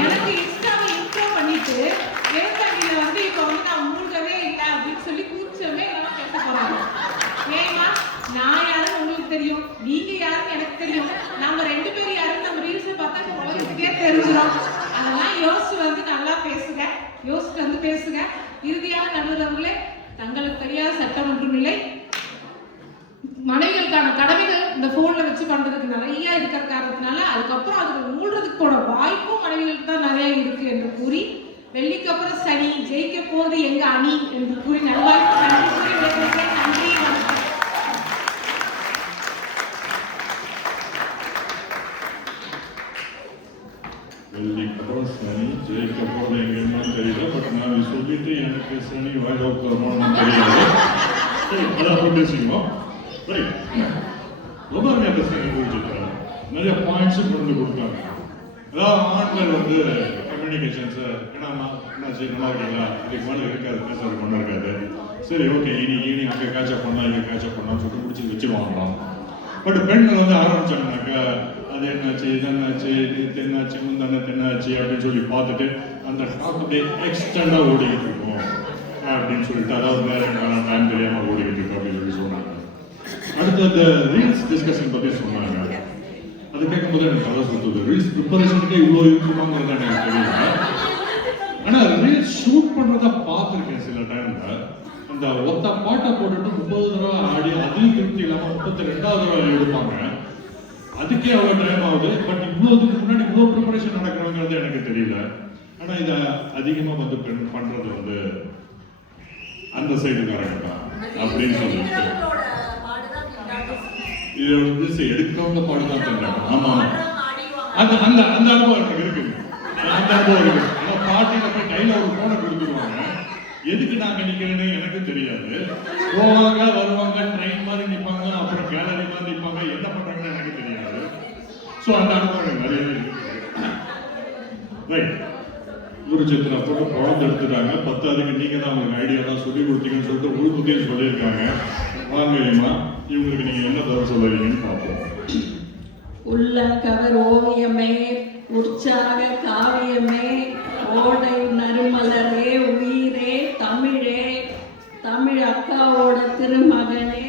எனக்கு இன்ஸ்டாவை இன்ஸ்டா பண்ணிட்டு ஏற்கனவே வந்து இப்போ வந்து நான் மூழ்கவே இல்லை அப்படின்னு சொல்லி கூச்சமே எல்லாம் பேச போறாங்க. ஏமா நான் யாருன்னு உங்களுக்கு தெரியும், நீங்க யாருன்னு எனக்கு தெரியும், நம்ம 2 பேரும் யாருன்னு நம்ம ரீல்ஸை பார்த்தா உலகத்துக்கே தெரிஞ்சிடும். அதெல்லாம் யோசிச்சு வந்து நல்லா பேசுங்க, யோசிச்சு வந்து பேசுங்க. இறுதியாக நடுவர்களே, தங்களுக்கு தெரியாத சட்டம் ஒன்றும் இல்லை. மனைவிகளுக்கான கடமைகள் இந்த போன்ல வச்சு பண்றதுக்கு நிறைய இருக்கிற காரணத்தினால அதுக்கப்புறம் அதுக்கு மூழ்றதுக்கு போட வாய்ப்பும் மனைவிகளுக்கு தான் நிறைய இருக்கு என்று கூறி, வெள்ளிக்கு அப்புறம் சனி, ஜெயிக்க போவது எங்க அணி என்று கூறி நல்வாழ்த்து நன்றி கூறி நன்றி. வெள்ளிக்கு அப்புறம் சனி, ஜெயிக்க போவது எங்கன்னு தெரியல. பட் நான் சொல்லிட்டு எனக்கு சனி வாய்ப்பு தரணும்னு தெரியாது. அதான் பேசிக்குவோம். ரொம்ப நிறைய பிரச்சனை குறிச்சிருக்காங்க, நிறைய பாயிண்ட்ஸும் கொண்டு கொடுத்தாங்க. அதாவது ஆண்கள் வந்து கம்யூனிகேஷன்ஸை என்னாச்சு நல்லா இருக்கீங்களா, இதுக்கு மேலே இருக்காது, பேசுறது கொண்டு இருக்காது, சரி ஓகே இனி அங்கே கேட்சப் பண்ணலாம் இங்கே கேட்சப் பண்ணலாம்னு சொல்லிட்டு முடிச்சு வச்சுருவாங்களாம். பட் பெண்கள் வந்து ஆரம்பிச்சாங்கனாக்கா அது என்னாச்சு இதென்னாச்சு இது தென்னாச்சு முந்தானே தென்னாச்சு அப்படின்னு சொல்லி பார்த்துட்டு அந்த டாக் அப்படியே எக்ஸ்டெண்டாக ஓடிக்கிட்டு இருக்கும் அப்படின்னு சொல்லிட்டு, அதாவது நேரம் டைம் தெரியாமல் ஓடிக்கிட்டு இருக்கு அப்படின்னு சொல்லி சொன்னாங்க. அடுத்து அந்த ரீல்ஸ் டிஸ்கஷன் பற்றி சொன்னாங்க. அது கேட்கும்போது எனக்கு தலை சுற்றுது. ரீல்ஸ் ப்ரிப்பரேஷனுக்கே இவ்வளோ இருக்குமாங்கிறது எனக்கு தெரியல. ஆனால் ரீல்ஸ் ஷூட் பண்ணுறத பார்த்துருக்கேன் சில டைமில். அந்த ஒத்த பாட்டை போட்டுட்டு 30 தடவை ஆடி அதையும் திருப்தி இல்லாமல் 32வது தடவை எடுப்பாங்க. அதுக்கே அவ்வளோ டைம் ஆகுது. பட் இவ்வளோதுக்கு முன்னாடி இவ்வளோ ப்ரிப்பரேஷன் நடக்கிறவங்கிறது எனக்கு தெரியல. ஆனால் இதை அதிகமாக வந்து பண்ணுறது வந்து அந்த சைடுக்காரங்க தான் அப்படின்னு சொல்லிட்டு இதை வந்து எடுக்கிறவங்க பாடுதான் சொல்றாங்க. ஆமா அந்த அந்த அந்த அனுபவம் எனக்கு இருக்கு. அந்த அனுபவம் இருக்கு. ஆனா பாட்டியில போய் கையில ஒரு போனை கொடுத்துருவாங்க. எதுக்கு நாங்க நிக்கிறேன்னு எனக்கு தெரியாது. போவாங்க வருவாங்க, ட்ரெயின் மாதிரி நிற்பாங்க, அப்புறம் கேலரி மாதிரி நிற்பாங்க, என்ன பண்றாங்கன்னு எனக்கு தெரியாது. ஸோ அந்த அனுபவம் எனக்கு நிறைய இருக்கு. ரைட், குரு சித்திரா போட்டு குழந்தை எடுத்துட்டாங்க. 10க்கு நீங்க தான் உங்களுக்கு ஐடியாலாம் சொல்லி கொடுத்தீங்கன்னு சொல்லிட்டு உள்புத்தியும் சொல்லியிருக்காங்க. வாங்கம்மா, இவங்களுக்கு நீங்க என்ன தர சொல்லுவீங்கன்னு பார்ப்போம். உள்ளங்கவர் ஓவியமே, உற்சாக காவியமே, ஓடை நறுமலரே, உயிரே, தமிழே, தமிழ் அக்காவோட திருமகனே,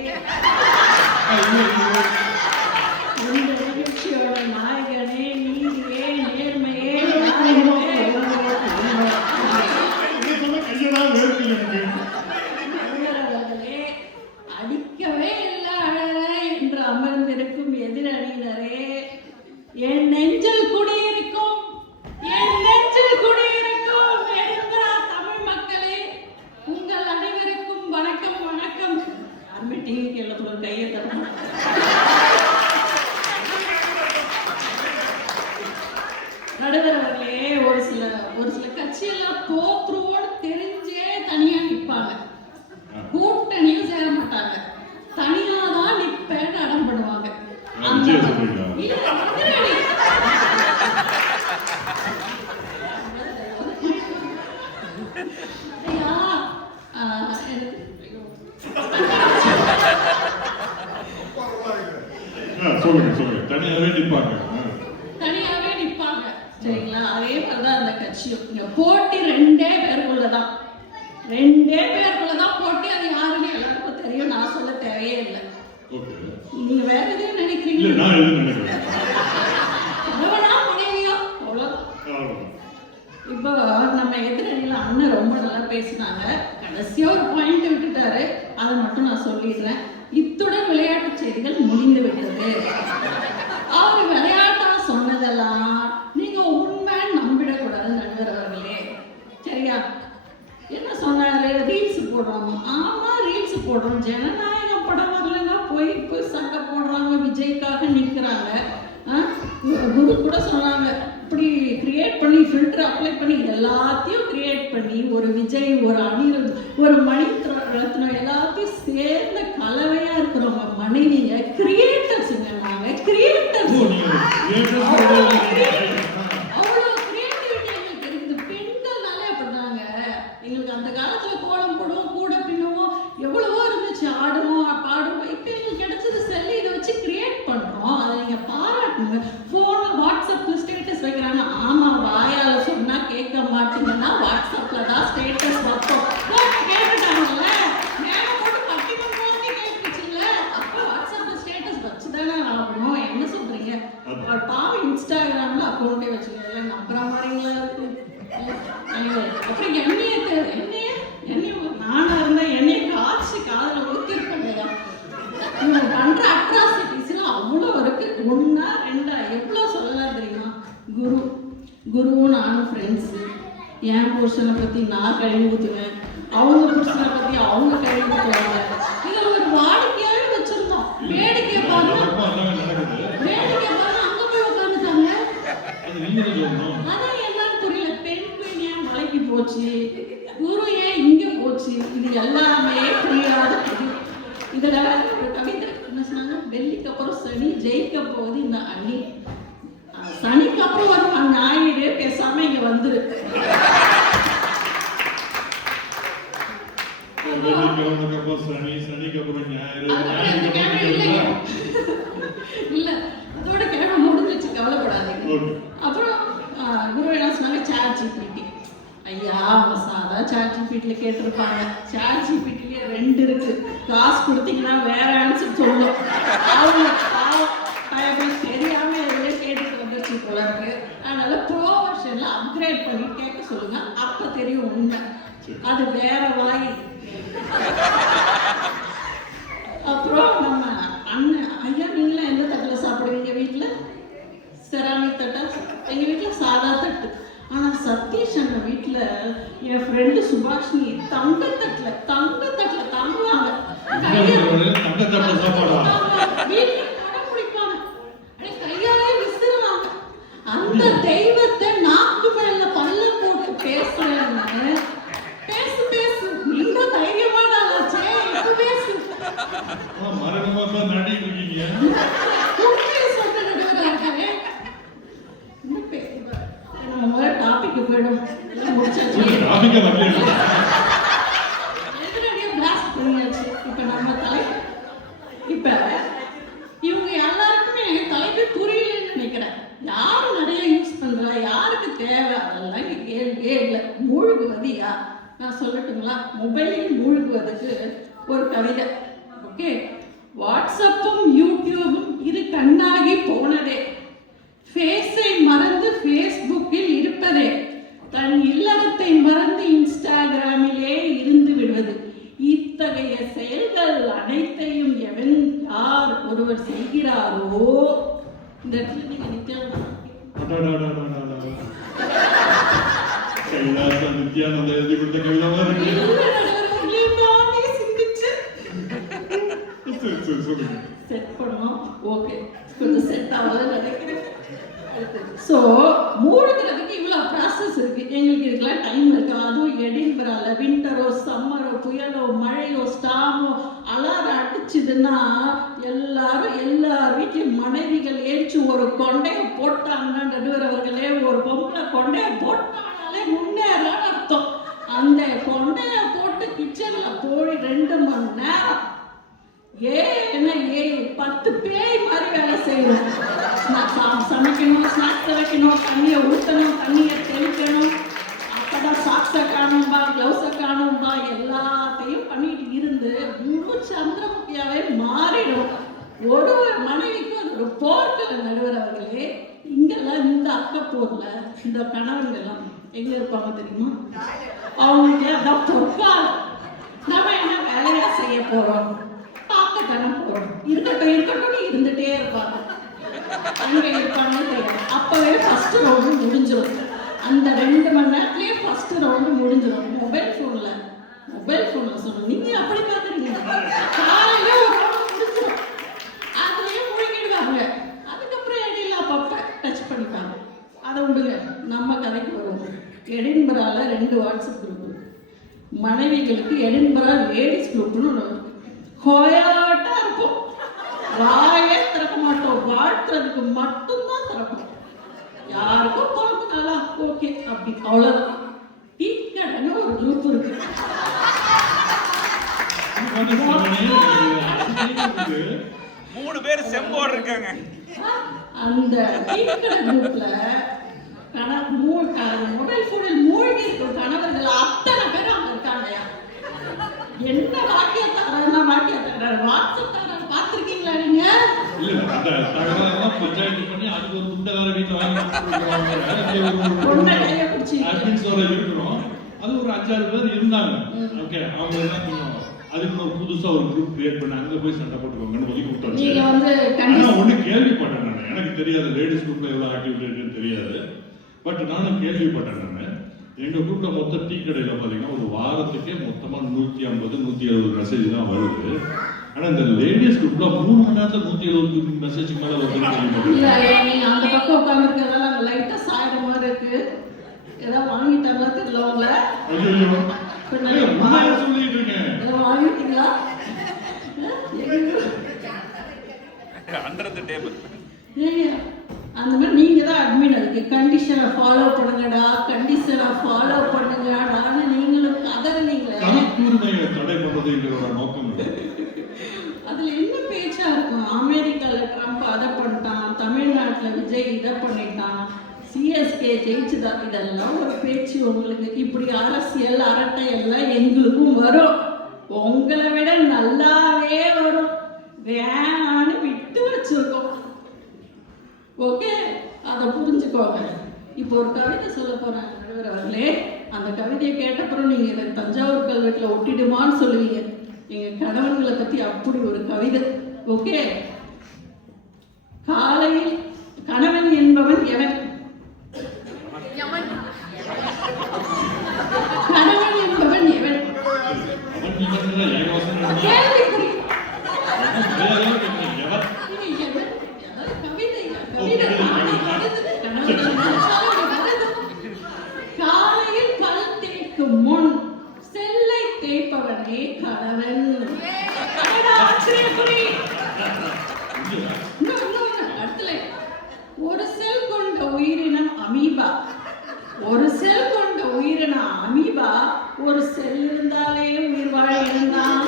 இந்த நிகழ்ச்சியோட நாயகனே, நீதியே, நேர்மையே, அடிக்கவே இல்லை அழக என்று அமர்ந்திருக்கும் எதிரணியினரே, என் நெஞ்சில் குடியிருக்கும் விஜய் சொல்றீங்களா? இல்ல, எதிராளி. ஐயா, எனக்கு சொல்லுங்க தனியாவே நிப்பாங்க. தனியாவே நிப்பாங்க. சரிங்களா? அதே மாதிரிதான் அந்த கட்சியும். இங்க போட்டி ரெண்டே பேருக்குள்ளதான் போட்டி. அது யாருன்னு எல்லாருக்கும் தெரியும். நான் சொல்ல தேவையே இல்லை. ஓகே. நீங்க வேற எதுவும் இல்ல நினைக்கிறீங்க? நான் எதுவும் நினைக்கிறேன். கணவனா மனைவியா அவ்வளவுதான். அவ்வளவுதான். இப்போ நம்ம எதிரணியில அண்ணன் ரொம்ப நல்லா பேசினாங்க. கடைசியா ஒரு பாயிண்ட் விட்டுட்டாரு. அதை மட்டும் நான் சொல்லிடுறேன். இத்துடன் விளையாட்டு செய்திகள் முடிந்து விட்டது. அவர் விளையாட்டா சொன்னதெல்லாம் நீங்க உண்மை நம்பிடக்கூடாது நண்பர் அவர்களே. சரியா? என்ன சொன்னாரு? ரீல்ஸ் போடுறாங்க. ஆமா, ரீல்ஸ் போடுறோம். ஜனநாயகம் படம் வரலன்னா போய் சண்டை போடுறாங்க, விஜய்க்காக நிக்கிறாங்க. குரு கூட சொன்னாங்க, இப்படி கிரியேட் பண்ணி ஃபில்டர் அப்ளை பண்ணி எல்லாத்தையும் கிரியேட் பண்ணி ஒரு விஜய், ஒரு அனிருத், ஒரு மணிரத்னம் எல்லாத்தையும் சேர்ந்த கலவையா இருக்கிறவங்க மனைவிங்க கிரியேட்டர்ஸுங்க. நாங்க கிரியேட்டர்ஸ். அவ்வளோ கிரியேட்டிவிட்டி எங்களுக்கு இருக்குது. பெண்கள்னாலே அப்படிதாங்க. எங்களுக்கு அந்த காலத்துல கோலம் போடுவோம், கூட பின்னுவோம், எவ்வளவோ இருந்துச்சு. ஆடுவோம், பாடுவோம். இப்போ எங்களுக்கு கிடைச்சது செல்லு. இதை வச்சு கிரியேட் பண்றோம். அதை நீங்க பாராட்டுங்க. போன் வாட்ஸ்அப்ல ஸ்டேட்டஸ் வைக்கிறாங்க. ஆமா, வாயால சொன்னா கேட்க மாட்டீங்கன்னா வாட்ஸ்அப்ல தான் ஸ்டேட்டஸ் வைப்போம். கேட்டுட்டாங்கல்ல, மேல போட்டு பட்டிமன்றத்தை கேட்டுச்சுல்ல, அப்போ வாட்ஸ்அப்ல ஸ்டேட்டஸ் வச்சுதானே ஆகணும். என்ன சொல்றீங்க? அவர் பாவம் இன்ஸ்டாகிராம்ல அக்கௌண்டே வச்சுக்கல. நம்புற மாதிரிங்களா இருக்கு? அப்புறம் என்னைய நானா இருந்தா என்னைய காய்ச்சி காதுல ஊத்திருப்பேங்க. இவங்க பண்ற அட்ராசிட்டிஸ்லாம் அவ்வளோ இருக்கு. ஒன்னா ரெண்டா எவ்வளோ சொல்லலாம் தெரியுமா? குருவும் நானும் ஃப்ரெண்ட்ஸு. என் புருஷனை பற்றி நான் கழுவி ஊற்றுவேன், அவங்க புருஷனை பற்றி அவங்க கழுவி ஊற்றுவாங்க. இதில் ஒரு வாடிக்கையாகவே வச்சுருந்தோம். வேடிக்கை பார்த்தா அங்கே போய் உட்காந்துட்டாங்க. அதான் என்னன்னு புரியல. பெண் ஏன் மலைக்கு போச்சு, குரு ஏன் இங்கே போச்சு, இது எல்லாமே புரியாத. இதுல ஒரு கவிதை என்ன சொன்னாங்க? வெள்ளிக்கு அப்புறம் சனி, ஜெயிக்க போகுது இந்த அணி. சனிக்கு அப்புறம் ஒரு ஞாயிறு, பேசாம இங்க வந்துரு. இல்ல, அதோட கிழமை முடிஞ்சிச்சு, கவலைப்படாதீங்க. அப்புறம் குரு என்ன சொன்னாங்க? Chat GPT. ஐயா, அவங்க சாதா சாட் ஜிபிடில கேட்டிருப்பாங்க. சாட் ஜிபிடிலேயே 2 இருக்கு. காசு கொடுத்தீங்கன்னா வேற ஆன்சர் சொல்லும். அவங்க தெரியாம எதுலையும் கேட்டுட்டு வந்துருச்சு போல இருக்கு. அதனால ப்ரோ வெர்ஷன்ல அப்கிரேட் பண்ணி கேட்க சொல்லுங்க. அப்ப தெரியும் உண்மை. அது வேற வாய். அப்புறம் நம்ம அண்ணன், ஐயா நீங்களாம் எந்த தட்டில் சாப்பிடுவீங்க வீட்டுல? செராமிக் தட்டா? எங்க வீட்டுல சாதா தட்டு. ஆனா சதீஷ் அண்ண வீட்டுல என் ஃப்ரெண்டு சுபாஷினி தங்கத்தட்டுல தங்குவாங்க. கையாலே விசிறுவாங்க. அந்த தெய்வத்தை நாக்கு மேல பல்ல போட்டு பேசுறேன்னு பேசு. நீங்க தைரியமான ஆளாச்சே, இப்ப பேசு. நம்ம முதல்ல டாபிக் போயிடும். இப்ப நம்ம தலைப்பு, இப்ப இவங்க எல்லாருக்குமே தலைப்பே புரியலன்னு நினைக்கிறேன். யாரும் நிறைய யூஸ் பண்றா, யாருக்கு தேவை, அதெல்லாம் கேள்வியே இல்லை. மூழ்குவது யார்? நான் சொல்லட்டுங்களா? மொபைலில் மூழ்குவதுக்கு ஒரு கவிதை. ஓகே, வாட்ஸ்அப்பும் யூடியூபும் இது கண்ணாகி போனதே, ஃபேஸை மறந்து ஃபேஸ்புக்கில் இருப்பதே, தன் இல்லறத்தை மறந்து இன்ஸ்டாகிராமிலே இருந்து விடுவது. இத்தகைய செயல்கள் அனைத்தையும் எவன் யார் ஒருவர் செய்கிறாரோ, இந்த இடத்துல நீங்க நித்யானந்த எழுதி கொடுத்த கவிதை செட் பண்ணோம். ஓகே, கொஞ்சம் செட் ஆகல நினைக்கிறேன். ஸோ மூழ்கிறதுக்கு இவ்வளோ ப்ராசஸ் இருக்கு. எங்களுக்கு இதுக்கெல்லாம் டைம் இருக்கு. அதுவும் எடின்பரால விண்டரோ சம்மரோ புயலோ மழையோ ஸ்டாமோ அலாரம் அடிச்சுதுன்னா எல்லார் வீட்லையும் மனைவி ஜெயிச்சு ஒரு கொண்டைய போட்டாங்கன்னா நடுவர் அவர்களே, ஒரு பொம்பளை கொண்டைய போட்டானாலே முன்னேறான்னு அர்த்தம். அந்த கொண்டைய போட்டு கிச்சன்ல போய் 2 மணி நேரம் என்ன 10 பேய் மாதிரி வேலை செய்யணும். சமைக்கணும், ஸ்நாக்ஸ் வைக்கணும், தண்ணியை ஊற்றணும், தண்ணியை தெளிக்கணும், அப்பதான் சாக்ஸை காணும்பா, க்ளவுஸை காணும்பா, எல்லாத்தையும் பண்ணிட்டு இருந்து முழு சந்திரமுகியாவே மாறிடும். ஒரு மனைவிக்கு அது ஒரு போர்க்கல நடுவர் அவர்களே. இங்கெல்லாம் இந்த அக்கப்போர்ல இந்த கணவன்கள்லாம் எங்க இருப்பாங்க தெரியுமா? அவங்களுக்கு அதான் பொற்காலம். நம்ம என்ன வேலையா செய்ய போறோம், பார்க்க தானே போறோம், இருக்கட்டும் இருந்துட்டே இருப்பாங்க. அங்கே இருப்பாங்க தெரியாது. அப்பவே ஃபர்ஸ்ட் ரவுண்டு முடிஞ்சிடும். அந்த 2 மணி நேரத்துலயே ஃபர்ஸ்ட் ரவுண்டு முடிஞ்சிடும். மொபைல் ஃபோன்ல சொல்லணும். நீங்க அப்படி பாக்குறீங்க, காலையில ஒரு ரவுண்டு முடிஞ்சிடும், அதுலயே முழுங்கிடுவாங்க. அதுக்கப்புறம் இடையில அப்பப்ப டச் பண்ணிப்பாங்க. அதை விடுங்க, நம்ம கதைக்கு வருவோம். எடின்பரால 2 வாட்ஸ்அப் குரூப், மனைவிகளுக்கு எடின்பரா லேடிஸ் குரூப்னு ஒன்று. கோயாட்டா இருக்கும், வாயே திறக்க மாட்டோம், வாழ்த்துறதுக்கு மட்டும்தான் திறப்போம். யாருக்கும் பிறந்தனாலா ஓகே அப்படி, அவ்வளவுதான். டீ கடைன்னு ஒரு குரூப் இருக்கு. 3 பேர் செம்போடு இருக்காங்க. அந்த டீ கடை குரூப்ல மொபைல் போனில் மூழ்கி இருக்கும் கணவர்கள் அத்தனை பேர் அங்க இருக்காங்கயா. என்ன வாக்கியத்தாரா வாட்ஸ்அப் தாரா பார்த்திருக்கீங்களா நீங்க? இல்ல அந்த தகவலெல்லாம் பஞ்சாயத்து பண்ணி அதுக்கு ஒரு முட்டை வேற வீட்டுல வாங்கி இருக்கிறோம். அது ஒரு 5-6 பேர் இருந்தாங்க. ஓகே, அவங்க என்ன பண்ணுவாங்க, அதுக்கு ஒரு புதுசா ஒரு குரூப் கிரியேட் பண்ணி அங்க போய் சண்டை போட்டுக்கோங்கன்னு ஒதுக்கி விட்டாங்க. ஒண்ணு கேள்விப்பட்டேன் நான், எனக்கு தெரியாது லேடிஸ் குரூப்ல எவ்வளவு ஆக்டிவிட்டி இருக்குன்னு தெரியாது. பட் நானும் கேள்விப்பட்டேன். நான் எங்க குரூப்ல மொத்த டீ கடையில பாத்தீங்கன்னா ஒரு வாரத்துக்கே மொத்தமா 150-170 மெசேஜ் தான் வருது. ஆனா இந்த லேடிஸ் குரூப்ல 3 மணி நேரத்துல 170 மெசேஜ் மேல வருது. நீங்க அந்த பக்கம் உட்கார்ந்துருக்கிறதால அங்க லைட்டா சாயிற மாதிரி இருக்கு. ஏதாவது வாங்கிட்டாங்களா தெரியல உங்களை? ஐயோ சொல்லிட்டு இருக்கேன். ஏதாவது வாங்கிட்டீங்களா? Under the table. அந்த மாதிரி நீங்க தான் அட்மின். அதுக்கு கண்டிஷனை ஃபாலோ பண்ணுங்கடா, கண்டிஷனை ஃபாலோ பண்ணுங்கடான்னு நீங்களும் கதறினீங்களே. கருத்துரிமையை தடை பண்றது எங்களோட நோக்கம். அதுல என்ன பேச்சா இருக்கும்? அமெரிக்கால ட்ரம்ப் அதை பண்ணிட்டான், தமிழ்நாட்டுல விஜய் இதை பண்ணிட்டான், சிஎஸ்கே ஜெயிச்சுதான். இதெல்லாம் ஒரு பேச்சு உங்களுக்கு. இப்படி அரசியல் அரட்டை எல்லாம் எங்களுக்கும் வரும், உங்களை விட நல்லாவே வரும். வேணான்னு விட்டு வச்சிருக்கோம். ஓகே, அதை புரிஞ்சுக்கோங்க. இப்போ ஒரு கவிதை சொல்ல போறேன் நடுவர் அவர்களே. அந்த கவிதையை கேட்டப்புறம் நீங்க இதை தஞ்சாவூர் கல்வெட்டுல ஒட்டிடுமான்னு சொல்லுவீங்க. எங்க கணவன்களை பத்தி அப்படி ஒரு கவிதை. ஓகே, காலையில் கணவன் என்பவன் எவன்? கணவன் என்பவன் எவன்? கேள்விக்குறி. காலையில் பல் தேய்க்கும் முன் செல்லை தேய்ப்பவனே கணவன். ஒரு செல் கொண்ட உயிரினம் அமீபா. ஒரு செல் கொண்ட உயிரினம் அமீபா. ஒரு செல் இருந்தாலே உயிர் வாழ இருந்தான்.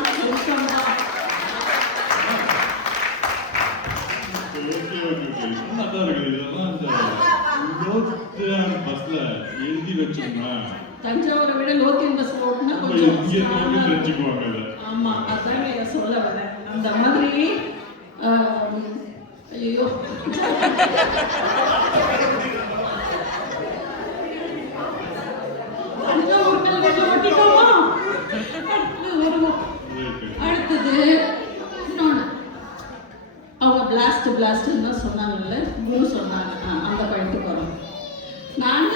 தஞ்சாவூரை விட லோத்தியன் பஸ் ஓட்டுனா கொஞ்சம் ஆமா, அதான் சொல்ல வரேன். அந்த மாதிரி ஐயோ தஞ்சாவூர் கல்வெட்டு ஓட்டிட்டோமா? அடுத்தது இன்னொன்னு, அவங்க பிளாஸ்ட்ன்னு சொன்னாங்கல்ல, சொன்னாங்க. அந்த பாயிண்ட்டுக்கு வரும். நாங்க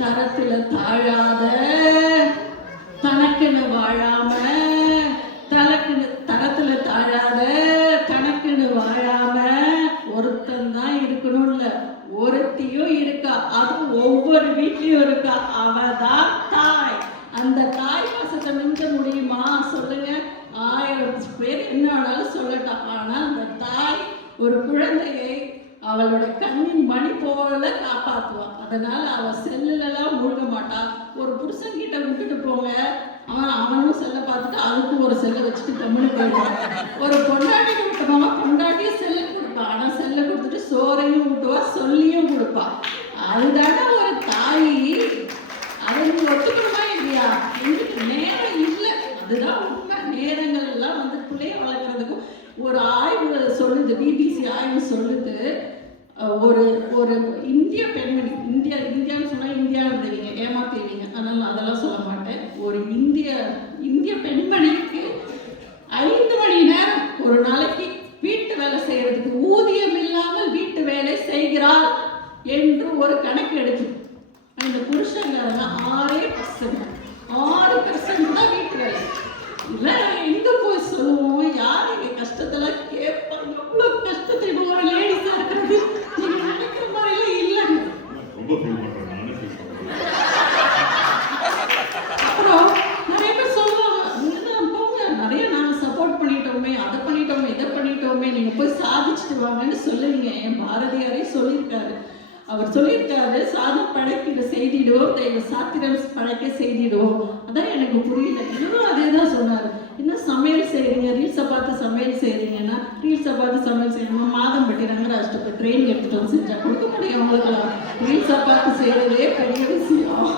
தரத்துல தாழாத, தனக்குன்னு வாழாம, தரத்துல தாழாத, தனக்குன்னு வாழாம ஒருத்தன் தான் இருக்கணும் இல்ல, ஒருத்தியும் இருக்கா. அது ஒவ்வொரு வீட்லயும் இருக்கா. அவதான் தாய். அந்த தாய் பாசத்தை மிஞ்ச முடியுமா சொல்லுங்க? 1000 பேர் என்ன ஆனாலும் சொல்லட்டும். ஆனா அந்த தாய் ஒரு குழந்தையை அவளோட கண்ணின் மணி போல காப்பாற்றுவா. அதனால அவள் செல்லுலலாம் மூழ்க மாட்டா. ஒரு புருஷன் கிட்ட விட்டுட்டு போங்க, அவனும் செல்லை பார்த்துட்டு அதுக்கும் ஒரு செல்லை வச்சுட்டு கம்முன்னு போயிடுவான். ஒரு பொண்டாட்டி விட்டுவாங்க, பொண்டாட்டியும் செல்லை கொடுப்பா. ஆனால் செல்லை கொடுத்துட்டு சோறையும் ஊட்டுவா, சொல்லியும் கொடுப்பா. அதுதானே ஒரு தாய். அதை நீ ஒத்துக்கணுமா இல்லையா? எங்களுக்கு நேரம் இல்லை, அதுதான் உண்மை. நேரங்கள் எல்லாம் வந்து பிள்ளைய வளர்க்குறதுக்கும் ஒரு ஆய்வு சொல்லுது, பிபிசி ஆய்வு சொல்லுது, ஒரு ஒரு இந்திய பெண்மணி, இந்தியான்னு சொன்னால் இந்தியான்னு ஏமாத்துவீங்க, அதனால அதெல்லாம் சொல்ல மாட்டேன். ஒரு இந்திய பெண்மணிக்கு 5 மணி நேரம் ஒரு நாளைக்கு வீட்டு வேலை செய்யறதுக்கு ஊதியம் இல்லாமல் வீட்டு வேலை செய்கிறாள் என்று ஒரு கணக்கு எடுத்து, அந்த புருஷங்காரங்க 6% தான் வீட்டு வேலை. இல்லை எங்க போய் சொல்லுவோம்? யார் எங்க கஷ்டத்துல கேட்பாங்க? எவ்வளவு கஷ்டத்தை ஒரு லேடிஸா இருக்கிறது நீங்க நினைக்கிற மாதிரிலாம் இல்லைங்க. ரொம்ப ஃபீல் பண்றேன், நானே ஃபீல் பண்றேன். அப்புறம் நிறைய பேர் சொல்லுவாங்க, நீங்க போங்க, நிறைய நாங்க சப்போர்ட் பண்ணிட்டோமே, அதை பண்ணிட்டோமே, இதை பண்ணிட்டோமே, நீங்க போய் சாதிச்சுட்டு வாங்கன்னு சொல்லுவீங்க. என் பாரதியாரே சொல்லியிருக்காரு. அவர் சொல்லியிருக்காரு, சாதம் படைக்கிற செய்திடுவோம், தெய்வ சாத்திரம் படைக்க செய்திடுவோம். அதான் எனக்கு புரியல. இன்னும் அதே தான் சொன்னார். இன்னும் சமையல் செய்கிறீங்க, ரீல்ஸை பார்த்து சமையல் செய்கிறீங்கன்னா, ரீல்ஸை பார்த்து சமையல் செய்யணும். மாதம்பட்டி ரங்கராஜ்ட்ட போய் ட்ரெயின் எடுத்துகிட்டு வந்து செஞ்சால் கொடுக்க முடியும் அவங்களுக்குலாம். ரீல்ஸை பார்த்து செய்கிறதே பெரிய விஷயம்.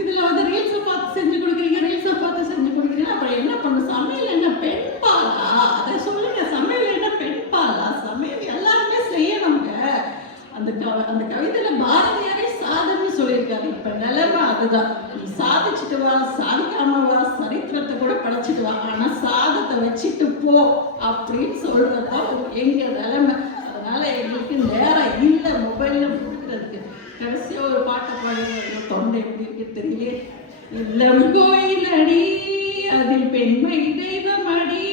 இதில் வந்து ரீல்ஸை பார்த்து செஞ்சு கொடுக்குறீங்க, ரீல்ஸை பார்த்து செஞ்சு கொடுக்குறீங்க. அப்புறம் என்ன பண்ணும்? சமையல் என்ன பெண்பாலா? அதை சொல்லுங்க. சமையல் என்ன பெண்பாலா? சமையல் எல்லாருமே செய்யணுங்க. அந்த கவிதையில பாரதியாரே சாதனை சொல்லியிருக்காரு. இப்ப நிலைமை அதுதான். நீ சாதிச்சுட்டு வா, சாதிக்காம வா, சரித்திரத்தை கூட படைச்சிட்டு வா, ஆனா சாதத்தை வச்சுட்டு போ அப்படின்னு சொல்றதுதான் எங்க நிலைமை. அதனால எங்களுக்கு நேரம் இல்லை மொபைல்ல கொடுக்கறதுக்கு. கடைசியா ஒரு பாட்டை பாடுங்க, தொண்டை எப்படி இருக்கு தெரியல. இல்லம் கோயில் அடி, அதில் பெண்மை தெய்வம் அடி,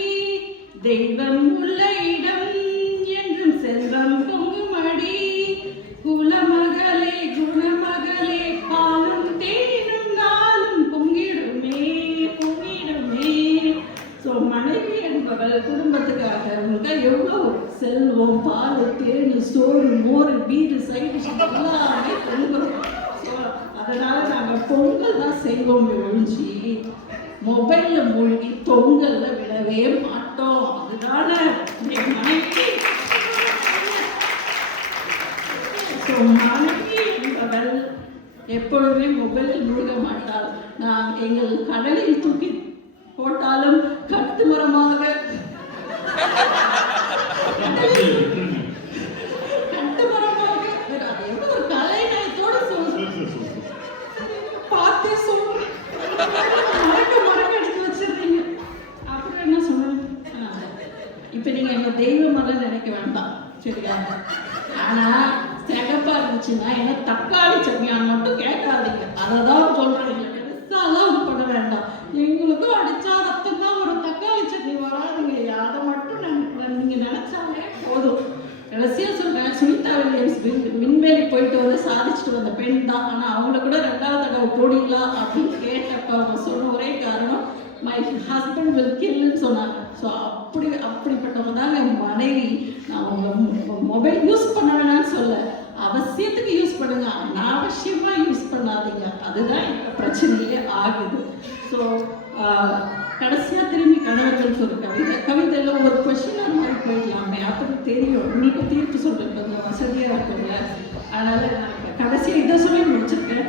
தெய்வம் உள்ள இடம் என்றும் செல்வம் பொங்கும் அடி, குலமகளே குணமகளே பாலும் தேனும் நாளும் பொங்கிடுமே பொங்கிடுமே. ஸோ மனைவி என்பவள் குடும்பத்துக்காக அவங்க எவ்வளோ செல்வம், பால், தேனி, சோறு, மோர், வீடு, சைடு எல்லாமே பொங்கல். ஸோ அதனால நாங்கள் பொங்கல் தான் செய்வோம் ஒழிஞ்சி மொபைலில் மூழ்கி தொங்கல்ல விடவே மாட்டோம். அதனால மனைவி மனைவி என்பவள் எப்பொழுதுமே மொபைலில் மூழ்க மாட்டாள். நான் எங்கள் கடலில் தூக்கி போட்டாலும் கட்டுமரமாக ஒரு கலைநயத்தோட பார்த்தே சொல்றேன். மறக்க எடுத்து வச்சிருந்தீங்க. அப்புறம் என்ன சொன்னேன்? இப்ப நீங்க எங்க தெய்வமாக நினைக்க வேண்டாம், சரியா? ஆனா சிகப்பா இருந்துச்சுன்னா என்ன தக்காளி சட்னியான்னு மட்டும் கேட்காதீங்க. அதை தான் சொல்றேன். எங்களுக்கு பெருசாலாம் பண்ண வேண்டாம். எங்களுக்கும் அடிச்சா ரத்தம் தான் ஒரு தக்காளி சட்னி வராதுங்க. அதை மட்டும் நீங்க நினைச்சாலே போதும். கடைசியா சொல்றேன், சுனிதா வில்லியம்ஸ் விண்வெளி போயிட்டு வந்து சாதிச்சுட்டு வந்த பெண் தான். ஆனா அவங்கள கூட 2வது தடவை போனீங்களா அப்படின்னு கேட்டப்ப அவங்க சொன்ன ஒரே காரணம், மை ஹஸ்பண்ட் வில் கில்னு சொன்னாங்க. ஸோ அப்படிப்பட்டவங்க தாங்க மனைவி. நான் உங்க மொபைல் யூஸ் பண்ண வேணாம்னு சொல்ல, அவசியத்துக்கு யூஸ் பண்ணுங்க, அனாவசியமா யூஸ் பண்ணாதீங்க. அதுதான் இப்போ பிரச்சனையே ஆகுது. ஸோ கடைசியா திரும்பி கணவர்கள் ஒரு கவிதையில ஒரு கொஸ்டின் அந்த மாதிரி போயிடலாமே, அப்படி தெரியும். உங்களுக்கு தீர்ப்பு சொல்றது கொஞ்சம் வசதியா இருக்குங்க. அதனால நான் கடைசியா இதை சொல்லி முடிச்சிருக்கேன்.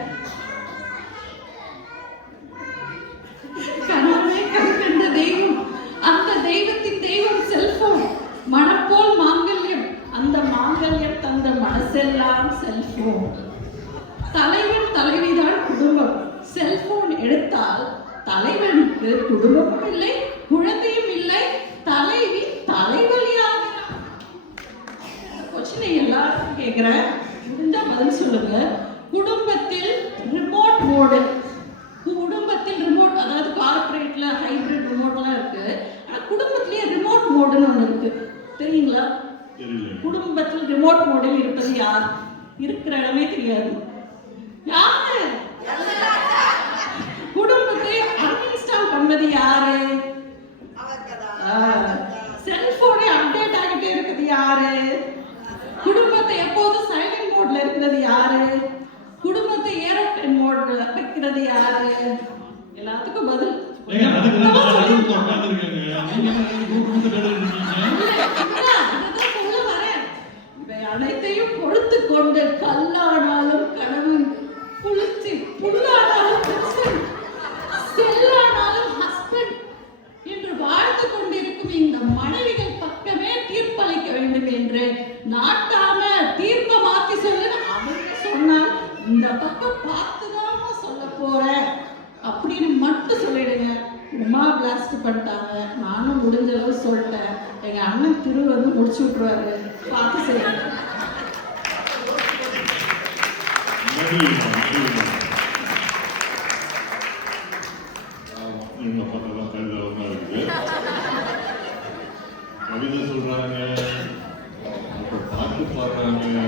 கணவனே கருக்கண்ட தெய்வம், அந்த தெய்வத்தின் தெய்வம் செல்போன். மனப்போல் மாங்கல்யம், அந்த மாங்கல்யம் தந்த மனசெல்லாம் செல்போன். தலைவன் தலைவிதான் குடும்பம். செல்போன் எடுத்தால் தலைவனுக்கு குடும்பமும் இல்லை, குழந்தையும் இல்லை, தலைவி தலைவலியாகிறார். கொஸ்டினை எல்லாரும் கேட்கிறேன், முடிஞ்சா பதில் சொல்லுங்க. குடும்பத்தில் ரிமோட் மோடு, குடும்பத்தில் ரிமோட், அதாவது கார்பரேட்ல ஹைபிரிட் ரிமோட்லாம் இருக்கு. ஆனா குடும்பத்திலேயே ரிமோட் மோடுன்னு ஒன்று இருக்கு, தெரியுங்களா? குடும்பத்தில் ரிமோட் மோடில் இருப்பது யார்? இருக்கிற இடமே தெரியாது. யாரு? குடும்பத்தை அன்இன்ஸ்டால் பண்ணது யாரு? செல்போனே அப்டேட் ஆகிட்டே இருக்குது யாரு? யாரு? குடும்பத்தை ஏரோப்ளேன் மோட்ல வைக்கிறது யாரு? எல்லாத்துக்கும் பதில் ஏங்க, அதுக்கு தான் நான் நடுவுல உட்கார்ந்திருக்கேங்க. நீங்க என்ன எனக்கு கூப்பிட்டு நடுவுல இருக்கீங்க? அதுதான் சொல்ல வரேன். இவை அனைத்தையும் பொறுத்து கொண்டு கல்லானாலும் கணவன், புளிச்சி புல்லானாலும் புருஷன், செல்லானாலும் ஹஸ்பண்ட் என்று வாழ்ந்து கொண்டிருக்கும் இந்த மனைவிகள் பக்கமே தீர்ப்பளிக்க வேண்டும் என்று நாட்டாம தீர்ப்பை மாத்தி சொல்லு அவங்க சொன்னால் இந்த பக்கம் பார்த்துதாமா சொல்ல போறேன் அப்படின்னு மட்டும் சொல்லிடுங்க. உமா பிளாஸ்ட் பண்ணிட்டாங்க. நானும் முடிஞ்ச அளவு சொல்லிட்டேன். எங்க அண்ணன் திரு வந்து முடிச்சு விட்டுருவாரு. பார்த்து செய்யுங்க. நீங்க பார்த்ததான் கவிதா இருக்குது. கவிதை சொல்றாங்க, அப்புறம் பாட்டு பாடுறாங்க,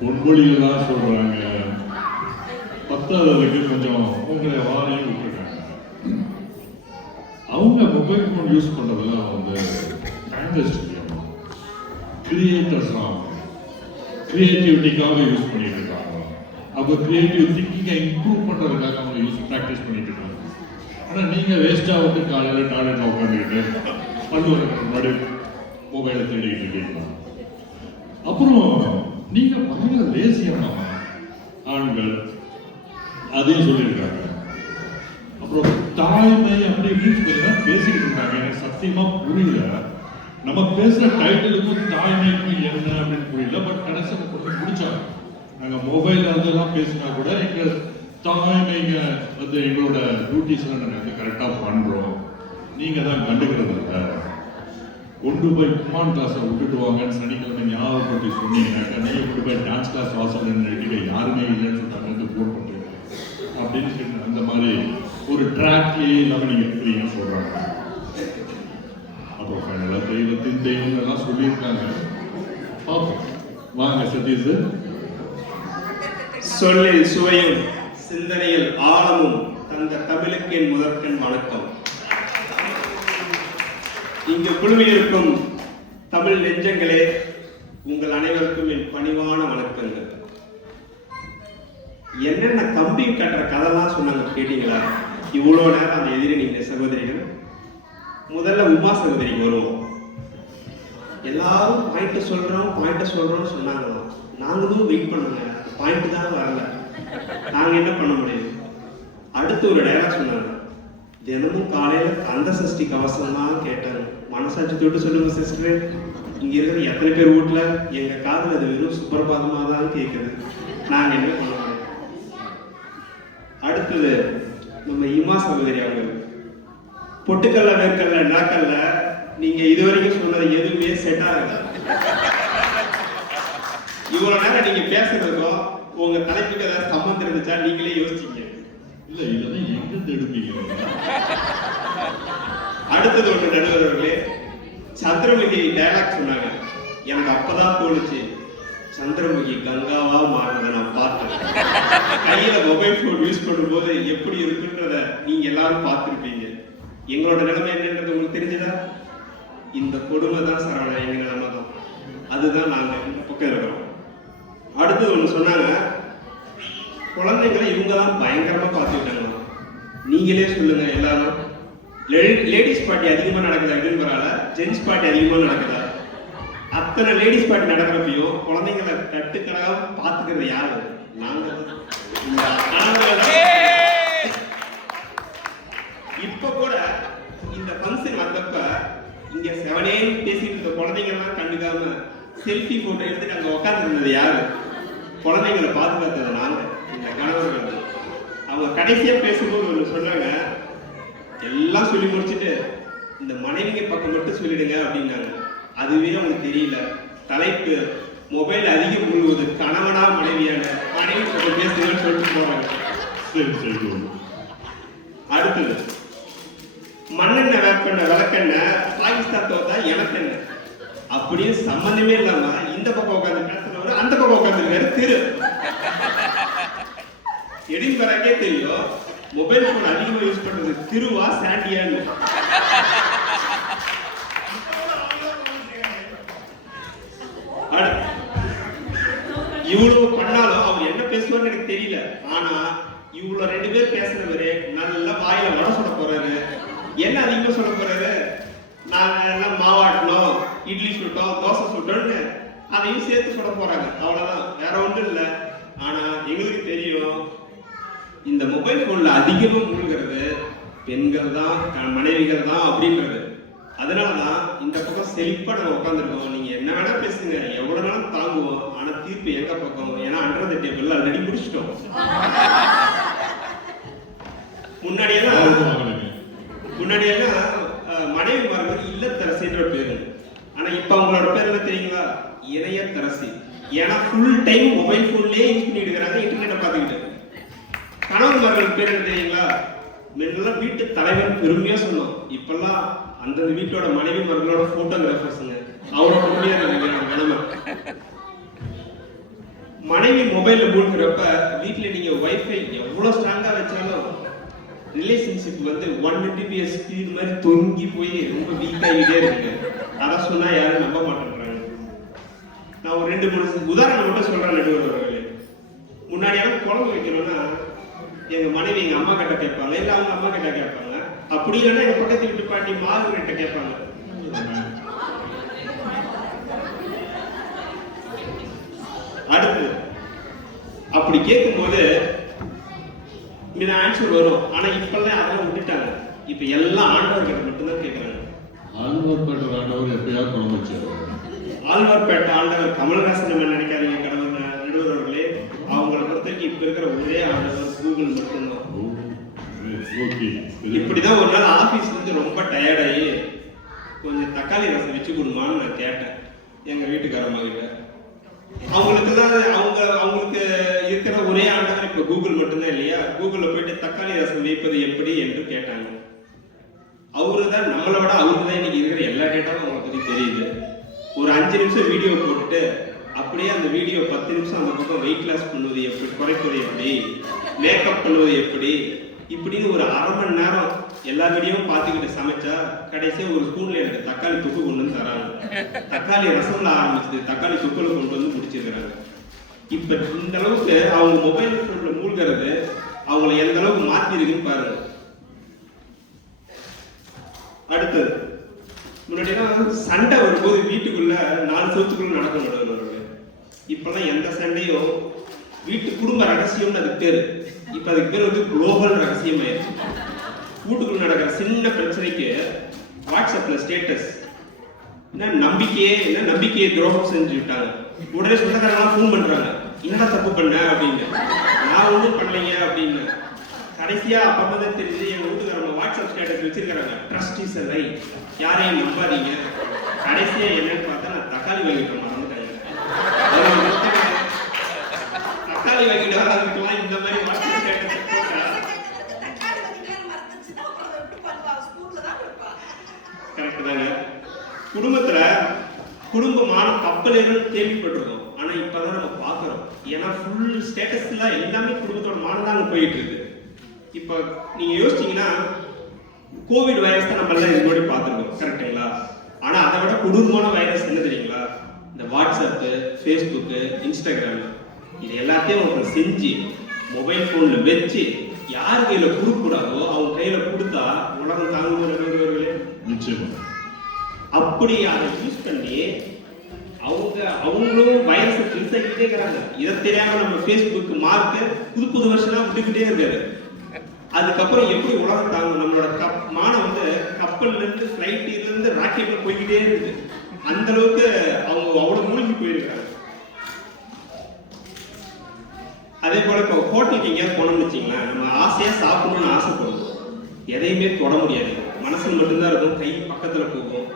பொன்மொழிகள்லாம் சொல்றாங்க. பத்தாவதுக்கு கொஞ்சம் உங்களை வாரையும் விட்டுருக்காங்க. அவங்க மொபைல் ஃபோன் யூஸ் பண்றதெல்லாம் வந்து கிரியேட்டர்ஸ்லாம் கிரியேட்டிவிட்டிக்காக யூஸ் பண்ணிட்டு இருக்காங்க. அப்போ கிரியேட்டிவ் திங்கிங்கை இம்ப்ரூவ் பண்றதுக்காக அவங்க ப்ராக்டிஸ் பண்ணிட்டு இருக்காங்க. ஆனா நீங்க வேஸ்டா வந்து காலையில டாய்லெட்ல உட்காந்துக்கிட்டு பல்லு முன்னாடி மொபைலை தேடிக்கிட்டு இருக்கீங்க. அப்புறம் நீங்க பயங்கர லேசியான ஆண்கள் அதையும் சொல்லியிருக்காங்க. அப்புறம் தாய்மை அப்படி இப்படின்னு பேசிக்கிட்டு இருக்காங்க. எனக்கு சத்தியமா புரியல. நம்ம பேசுற டைட்டிலுக்கும் தாய்மைக்கும் என்ன அப்படின்னு புரியல. பட் கடைசியில் கொஞ்சம் பிடிச்சாங்க. நாங்க மொபைல் அதெல்லாம் பேசினா கூட எங்க தாய்மைங்க வந்து எங்களோட டியூட்டிஸ்ல நாங்க வந்து கரெக்டா பண்றோம். நீங்க தான் கண்டுக்கிறது இல்லை. கொண்டு போய் குமான் கிளாஸை விட்டுட்டு வாங்கன்னு சனிக்கிழமை ஞாபகப்படுத்தி சொன்னீங்கன்னாக்கா நீங்க கொண்டு போய் டான்ஸ் கிளாஸ் வாசல் நின்றுட்டு யாருமே இல்லைன்னு சொல்லிட்டாங்க வந்து போர் பண்ணுறீங்க அப்படின்னு சொல்லி அந்த மாதிரி ஒரு ட்ராக்லேயே இல்லாமல் நீங்க இருக்கிறீங்கன்னு சொல்றாங்க. அப்புறம் ஃபைனலாக தெய்வத்தின் தெய்வங்கள்லாம் சொல்லியிருக்காங்க. பார்ப்போம் வாங்க சதீஷ். சொல்லில் சுவையும் சிந்தனையில் ஆழமும் தந்த தமிழுக்கு என் முதற்கண் வணக்கம். இங்கு குழுமியிருக்கும் தமிழ் நெஞ்சங்களே, உங்கள் அனைவருக்கும் என் பணிவான வணக்கங்கள். என்னென்ன கம்பி கட்டுற கதைலாம் சொன்னாங்க கேட்டீங்களா? இவ்வளோ நேரம் அந்த எதிரி நீங்க சகோதரிகள். முதல்ல உமா சகோதரிக்கு வருவோம். எல்லாரும் பாயிண்ட் சொல்றோம்னு சொன்னாங்களாம். நாங்களும் வெயிட் பண்ணுங்க, பாயிண்ட் தான் வரல. நாங்க என்ன பண்ண முடியும்? அடுத்து ஒரு டயலாக் சொன்னாங்க. தினமும் காலையில கந்த சஷ்டி கவசம் தான் கேட்டாங்க. மனசாட்சி தொட்டு சொல்லுங்க சிஸ்டர், இங்க இருக்கிற எத்தனை பேர் வீட்டுல எங்க காதுல அது வெறும் சுப்பிரபாதமா தான் கேட்குது. நாங்க என்ன பண்ண முடியும்? அடுத்தது நம்ம இமா சகோதரி அவங்க. பொட்டுக்கல்ல வேர்க்கல்ல நாக்கல்ல நீங்க இதுவரைக்கும் சொன்னது எதுவுமே செட் ஆகுது. இவ்வளவு நேரம் நீங்க பேசுறதுக்கும் உங்க தலைப்புக்கு ஏதாவது சம்பந்தம் இருந்துச்சா நீங்களே யோசிச்சீங்க. இல்ல இதெல்லாம் எங்க எடுப்பீங்க? அடுத்தது ஒன்று நடுவர்களே, சந்திரமுகி டயலாக் சொன்னாங்க. எனக்கு அப்பதான் தோணுச்சு, சந்திரமுகி கங்காவா மாறினதை நான் பார்த்தேன். கையில மொபைல் போன் யூஸ் பண்ணும்போது எப்படி இருக்குன்றத நீங்க எல்லாரும் பார்த்துருப்பீங்க. எங்களோட நிலைமை என்னன்றது உங்களுக்கு தெரிஞ்சதா? இந்த கொடுமை தான் சரவணா, எங்க நிலைமை தான். அதுதான் நாங்க இந்த பக்கம் இருக்கிறோம். அடுத்தது ஒன்று சொன்னாங்க, குழந்தைங்களை இவங்க தான் பயங்கரமா பார்த்துக்கிட்டாங்க. நீங்களே சொல்லுங்க எல்லாரும், லேடிஸ் பார்ட்டி அதிகமா நடக்குதா எதுன்னு ஜென்ஸ் பார்ட்டி அதிகமா நடக்குதா? அத்தனை லேடிஸ் பார்ட்டி நடக்கிறப்பையும் குழந்தைங்களை கட்டுக்கடாக பார்த்துக்கிறது யாரு? நாங்க. இப்ப கூட இந்த ஃபங்க்ஷன் வந்தப்ப இங்க செவனே பேசிட்டு இருந்த குழந்தைங்கலாம் கண்டுக்காம செல்ஃபி போட்டோ எடுத்துட்டு அங்க உட்கார்ந்து இருந்தது யாரு? குழந்தைங்களை பாதுகாத்தது நாங்க, இந்த கணவர்கள். அவங்க கடைசியா பேசும்போது ஒன்று சொன்னாங்க, எல்லாம் சொல்லி முடிச்சுட்டு இந்த மனைவிங்க பக்கம் மட்டும் சொல்லிடுங்க அப்படின்னாங்க. அதுவே அவங்களுக்கு தெரியல. தலைப்பு மொபைல் அதிகம் முழுவது கணவனா மனைவியான மனைவி பக்கம் பேசுங்கன்னு சொல்லிட்டு போறாங்க. சரி. அடுத்தது மண்ணெண்ணெய் வேப்பெண்ணெய் விளக்கெண்ணெய் பாகிஸ்தான் தோத்தா எனக்கு என்ன அப்படின்னு சம்பந்தமே இல்லாம இந்த பக்கம் உட்காந்து பேசுறவரு அந்த பக்கம் உட்காந்துருக்காரு திரு. எடின்பராக்கே தெரியும் மொபைல் போன் அதிகமா யூஸ் பண்றது திருவா சாண்டியான்னு. இவ்வளவு பண்ணாலும் அவர் பேசுவார்னு எனக்கு தெரியல. ஆனா இவ்வளவு 2 பேர் பேசுறவரு நல்லா வாயில வடை சுட போறாரு. என்ன அதிகமா சொல்ல போறாரு? நாங்க எல்லாம் மாவாட்டணும், இட்லி சுட்டோம், தோசை சுட்டோம்னு அதையும் சேர்த்து சொல்ல போறாங்க. அவ்வளவுதான், வேற ஒன்றும் இல்லை. ஆனா எங்களுக்கு தெரியும் இந்த மொபைல் போன்ல அதிகமா மூழ்கிறது பெண்கள் தான், மனைவிகள் தான் அப்படின்றது. அதனாலதான் இந்த பக்கம் செழிப்பா நம்ம உட்காந்துருக்கோம். நீங்க என்ன வேணா பேசுங்க, எவ்வளவு வேணாலும் தாங்குவோம். ஆனா தீர்ப்பு எங்க பக்கம்? ஏன்னா அண்டர் த டேபிள் ஆல்ரெடி முடிச்சிட்டோம். முன்னாடியெல்லாம் மனைவிமார்கள் இல்லத்தரசின்ற பேரு. ஆனா இப்ப அவங்களோட பேர் என்ன தெரியுங்களா? இணையத்தரசி. ஏன்னா ஃபுல் டைம் மொபைல் போன்லயே யூஸ் பண்ணிட்டு இருக்காங்க, இன்டர்நெட்டை பார்த்துக்கிட்டு. கணவன்மார்கள் பேர் என்ன தெரியுங்களா? முன்னெல்லாம் வீட்டு தலைவர் பெருமையா சொன்னோம். இப்பெல்லாம் அந்த வீட்டோட மனைவிமார்களோட போட்டோகிராஃபர்ஸுங்க. அவரோட நிலைமை. மனைவி மொபைல்ல மூழ்கிறப்ப வீட்டுல நீங்க வைஃபை எவ்வளவு ஸ்ட்ராங்கா வச்சாலும் ரிலேஷன்ஷிப் வந்து 1 Mbps ஸ்பீட் மாதிரி தொங்கி போய் ரொம்ப வீக் ஆகிட்டே இருக்கு. அதை சொன்னா யாரும் நம்ப மாட்டேங்கிறாங்க. நான் ஒரு 2-3 உதாரணம் மட்டும் சொல்றேன் நடுவர்களே. முன்னாடியெல்லாம் குழம்பு வைக்கணும்னா எங்க மனைவி எங்க அம்மா கிட்ட கேட்பாங்க, இல்ல அவங்க அம்மா கிட்ட கேட்பாங்க. அப்படி இல்லைன்னா எங்க பக்கத்து வீட்டு பாட்டி மாவு கிட்ட கேட்பாங்க. அடுத்து அப்படி கேட்கும்போது ஆன்சர் வரும். ஆனா இப்பெல்லாம் அதெல்லாம் விட்டுட்டாங்க. இப்ப எல்லாம் ஆண்டவர் கிட்ட மட்டும்தான் கேட்கறாங்க. ஆழ்வார்பேட்டை ஆண்டவர் எப்பயாவது குழம்பு வச்சாரு. ஆழ்வார்பேட்டை ஆண்டவர் கமல்ஹாசன் நம்ம நினைக்காதீங்க. கடவுள் நடுவர்களே, அவங்களை பொறுத்தவரைக்கும் இப்ப இருக்கிற ஒரே ஆண்டவர் கூகுள் மட்டும்தான். இப்படிதான் ஒரு நாள் ஆபீஸ்ல இருந்து ரொம்ப டயர்டாகி கொஞ்சம் தக்காளி ரசம் வச்சு கொடுமான்னு நான் கேட்டேன் எங்க வீட்டுக்காரம்மா கிட்ட. அவங்களுக்கு இருக்கிற ஒரே ஆண்டவர் இப்ப கூகுள் மட்டும்தான் இல்லையா? கூகுள்ல போயிட்டு தக்காளி ரசம் வைப்பது எப்படி என்று கேட்டாங்க. அவருதான் நம்மளோட அவருதான் இன்னைக்கு இருக்கிற எல்லா டேட்டாவும் அவங்களை பத்தி தெரியுது. ஒரு 5 நிமிஷம் வீடியோ போட்டுட்டு அப்படியே அந்த வீடியோ 10 நிமிஷம் அந்த பக்கம் வெயிட் லாஸ் பண்ணுவது எப்படி, குறைப்பது எப்படி, மேக்கப் பண்ணுவது எப்படி, இப்படின்னு ஒரு 1/2 மணி நேரம் எல்லா வீடியோவும் பார்த்துக்கிட்டு சமைச்சா கடைசியா ஒரு ஸ்பூன்ல எனக்கு தக்காளி தொக்கு கொண்டு வந்து தராங்க. தக்காளி ரசம்ல ஆரம்பிச்சது தக்காளி தொக்குல கொண்டு வந்து முடிச்சிருக்கிறாங்க. இப்ப இந்த அளவுக்கு அவங்க மொபைல் போன்ல மூழ்கிறது அவங்களை எந்த அளவுக்கு மாத்தி இருக்குன்னு பாருங்க. அடுத்தது, முன்னாடியெல்லாம் சண்டை வரும்போது வீட்டுக்குள்ள 4 செவத்துக்குள்ள நடக்கும். இப்பெல்லாம் எந்த சண்டையும் வீட்டு குடும்ப ரகசியம்னு அதுக்கு பேரு. இப்ப அதுக்கு பேர் வந்து குளோபல் ரகசியம் ஆயிடுச்சு. வீட்டுக்குள்ள நடக்கிற சின்ன பிரச்சனைக்கு வாட்ஸ்அப்ல ஸ்டேட்டஸ் என்ன நம்பிக்கையை துரோகம் செஞ்சு விட்டாங்க. உடனே சொந்தக்காரங்களாம் ஃபோன் பண்றாங்க, என்னடா தப்பு பண்ண அப்படின்னு. நான் ஒன்றும் பண்ணலைங்க அப்படின்னு. கடைசியா அப்பதான் தெரிஞ்சு எங்க வீட்டுக்காரங்க வாட்ஸ்அப் ஸ்டேட்டஸ் வச்சிருக்காங்க, ட்ரஸ்ட் இஸ் எ லை, யாரையும் நம்பாதீங்க. கடைசியா என்னன்னு பார்த்தா நான் தக்காளி வாங்கிட்டு மறந்துட்டாங்க. தக்காளி வாங்கிட்டு வர்றதுக்கெல்லாம் இந்த மாதிரி வாட்ஸ்அப் ஸ்டேட்டஸ் கரெக்ட் தாங்க. குடும்பத்துல குடும்பமான கப்பலேன்னு கேள்விப்பட்டிருக்கோம். ஆனா இப்பதான் நம்ம பாக்குறோம். ஏன்னா ஃபுல் ஸ்டேட்டஸ்ல எல்லாமே குடும்பத்தோட மானம் தான் போயிட்டு இருக்கு. இப்ப நீங்க யோசிச்சீங்கன்னா கோவிட் வைரஸ் தான் நம்ம எல்லாம் முன்னாடி பார்த்துருக்கோம், கரெக்டுங்களா? ஆனா அதை விட கொடூரமான வைரஸ் என்ன தெரியுங்களா? இந்த வாட்ஸ்அப், ஃபேஸ்புக், இன்ஸ்டாகிராம், இது எல்லாத்தையும் அவங்க செஞ்சு மொபைல் போன்ல வச்சு யார் கையில கொடுக்கூடாதோ அவங்க கையில கொடுத்தா உலகம் தாங்குவர்களே நிச்சயமா. அப்படி அதை யூஸ் பண்ணி அவங்களும் வைரஸ் பெருசாகிட்டே இருக்கிறாங்க. இதை தெரியாம நம்ம ஃபேஸ்புக் மார்க்கு புது வருஷனா விட்டுக்கிட்டே இருக்காரு. அதுக்கப்புறம் எப்படி உலகம் தாங்கும்? நம்மளோட மானம் வந்து கப்பல்ல இருந்து ஃபிளைட்ல இருந்து ராக்கெட்ல போய்கிட்டே இருக்குது. அந்த அளவுக்கு அவங்க அவ்வளவு மூழ்கி போயிருக்காங்க. அதே போல இப்போ ஹோட்டலுக்கு எங்கேயாவது போனோம்னு வச்சிங்களேன், நம்ம ஆசையா சாப்பிடணும்னு ஆசைப்படுவோம். எதையுமே தொட முடியாது, மனசுல மட்டும்தான் இருக்கும், கை பக்கத்துல போகும்.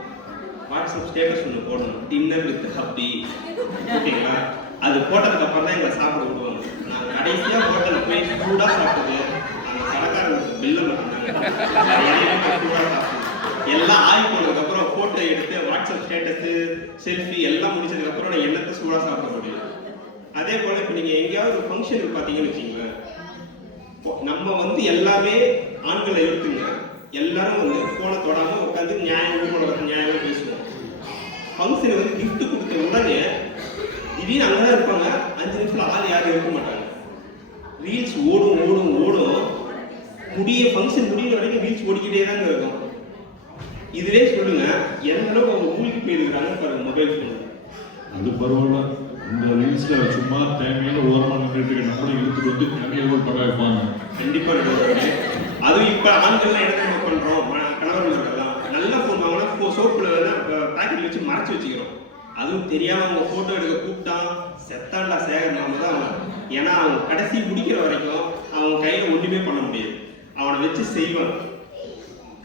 வாட்ஸ்அப் ஸ்டேட்டஸ் ஒன்று போடணும், டின்னர் வித் ஹப்பி, ஓகேங்களா? அது போட்டதுக்கு அப்புறம் தான் எங்களை சாப்பிட விடுவாங்க. நான் கடைசியா ஹோட்டலுக்கு போய் சூடா சாப்பிட்டது அந்த கடைக்காரங்களுக்கு பில்ல மட்டும்தாங்க. சூடா சாப்பிட்டது எல்லாம் ஆகி போனதுக்கு அப்புறம் போட்டோ எடுத்து வாட்ஸ்அப் ஸ்டேட்டஸ், செல்ஃபி எல்லாம் முடிச்சதுக்கு அப்புறம் நான் என்னத்தை சூடா சாப்பிட முடியும். அதே போல இப்ப நீங்க எங்கேயாவது ஒரு ஃபங்க்ஷனுக்கு பாத்தீங்கன்னு வச்சுங்களேன், நம்ம வந்து எல்லாமே ஆண்களை எடுத்துங்க, எல்லாரும் வந்து போனை தொடாம உட்காந்து நியாயமா பேசுவோம். ஃபங்க்ஷன் வந்து கிஃப்ட் கொடுத்த உடனே திடீர்னு அங்கதான் இருப்பாங்க, 5 நிமிஷத்துல ஆள் யாரும் இருக்க மாட்டாங்க. ரீல்ஸ் ஓடும் ஓடும் ஓடும், ஃபங்க்ஷன் முடியிற வரைக்கும் ரீல்ஸ் ஓடிக்கிட்டே தாங்க இருக்கும். இதுவே சொல்லுங்க எந்த அளவுக்கு அவங்க மூழ்கி போயிருக்கிறாங்க பாருங்க மொபைல் ஃபோன். அது பரவாயில்ல, இந்த ரீல்ஸ்ல சும்மா தேவையான ஓரமாக நின்றுட்டு நம்மளும் இழுத்துட்டு வந்து நிறைய படம் வைப்பாங்க. கண்டிப்பா நடுவர்களே, அதுவும் இப்ப ஆண்கள்லாம் என்ன நம்ம பண்றோம், கணவர்களெல்லாம் நல்ல ஃபோன் வாங்கினா சோப்புல பேக்கெட் வச்சு மறைச்சு வச்சுக்கிறோம். அதுவும் தெரியாம அவங்க போட்டோ எடுக்க கூப்பிட்டான் செத்தாண்டா சேகர் நாம தான் அவன். ஏன்னா அவன் கடைசி முடிக்கிற வரைக்கும் அவன் கையில ஒண்ணுமே பண்ண முடியாது, அவனை வச்சு செய்வான்.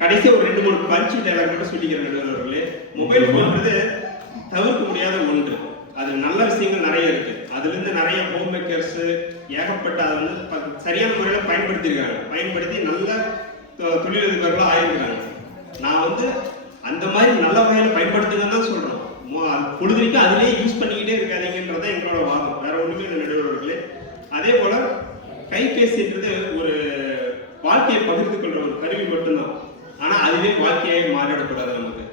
கடைசியா ஒரு 2-3 பஞ்ச் டைலாக் மட்டும் சொல்லிக்கிற நடுவர்களே, மொபைல் ஃபோன்றது தவிர்க்க முடியாத ஒன்று. அது நல்ல விஷயங்கள் நிறைய இருக்கு. அதுல இருந்து நிறைய ஹோம் மேக்கர்ஸ் ஏகப்பட்ட அதை வந்து சரியான முறையில பயன்படுத்தியிருக்காங்க. பயன்படுத்தி நல்ல தொழிலதிபர்களாக ஆயிருக்கிறாங்க. நான் வந்து அந்த மாதிரி நல்ல வகையில பயன்படுத்துங்கன்னு தான் சொல்றேன். பொழுதுக்கு அதிலேயே யூஸ் பண்ணிக்கிட்டே இருக்காதீங்கன்றதான் எங்களோட வாதம், வேற ஒண்ணுமே இல்லை நடுவர்களே. அதே போல கைபேசின்றது ஒரு வாழ்க்கையை பகிர்ந்து கொள்ற ஒரு கருவி மட்டும்தான். ஆனா அதுவே வாழ்க்கையை மாறிடக்கூடாது நமக்கு.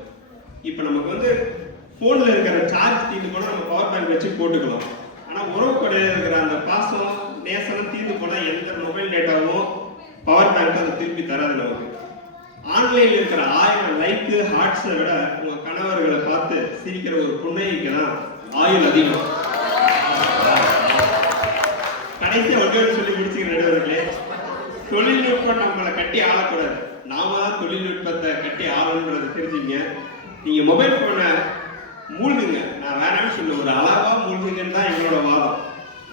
இப்ப நமக்கு வந்து போன்ல இருக்கிற சார்ஜ் தீர்ந்து போனா நம்ம பவர் பேங்க் வச்சு போட்டுக்கலாம். ஆனா உறவு கடையில் இருக்கிற அந்த பாசம் நேசனம் தீர்ந்து போனா எந்த மொபைல் டேட்டாவும் பவர் பேங்க் அதை திருப்பி தராது நமக்கு. ஆன்லைன்ல இருக்கிற 1000 லைக்கு ஹார்ட்ஸை விட உங்க கணவர்களை பார்த்து சிரிக்கிற ஒரு புன்னகைக்கு தான் ஆயுள் அதிகம். கடைசியா ஒன்றே சொல்லி முடிச்சுக்கிற நடுவர்களே, தொழில்நுட்பம் நம்மளை கட்டி ஆளக்கூடாது, நாம தான் தொழில்நுட்பத்தை கட்டி ஆளணுன்றதை தெரிஞ்சுங்க. நீங்க மொபைல் போனை மூழ்குங்க, நான் வேணாம்னு சொல்ல, ஒரு அளவா மூழ்குங்கன்னு தான் எங்களோட வாதம்.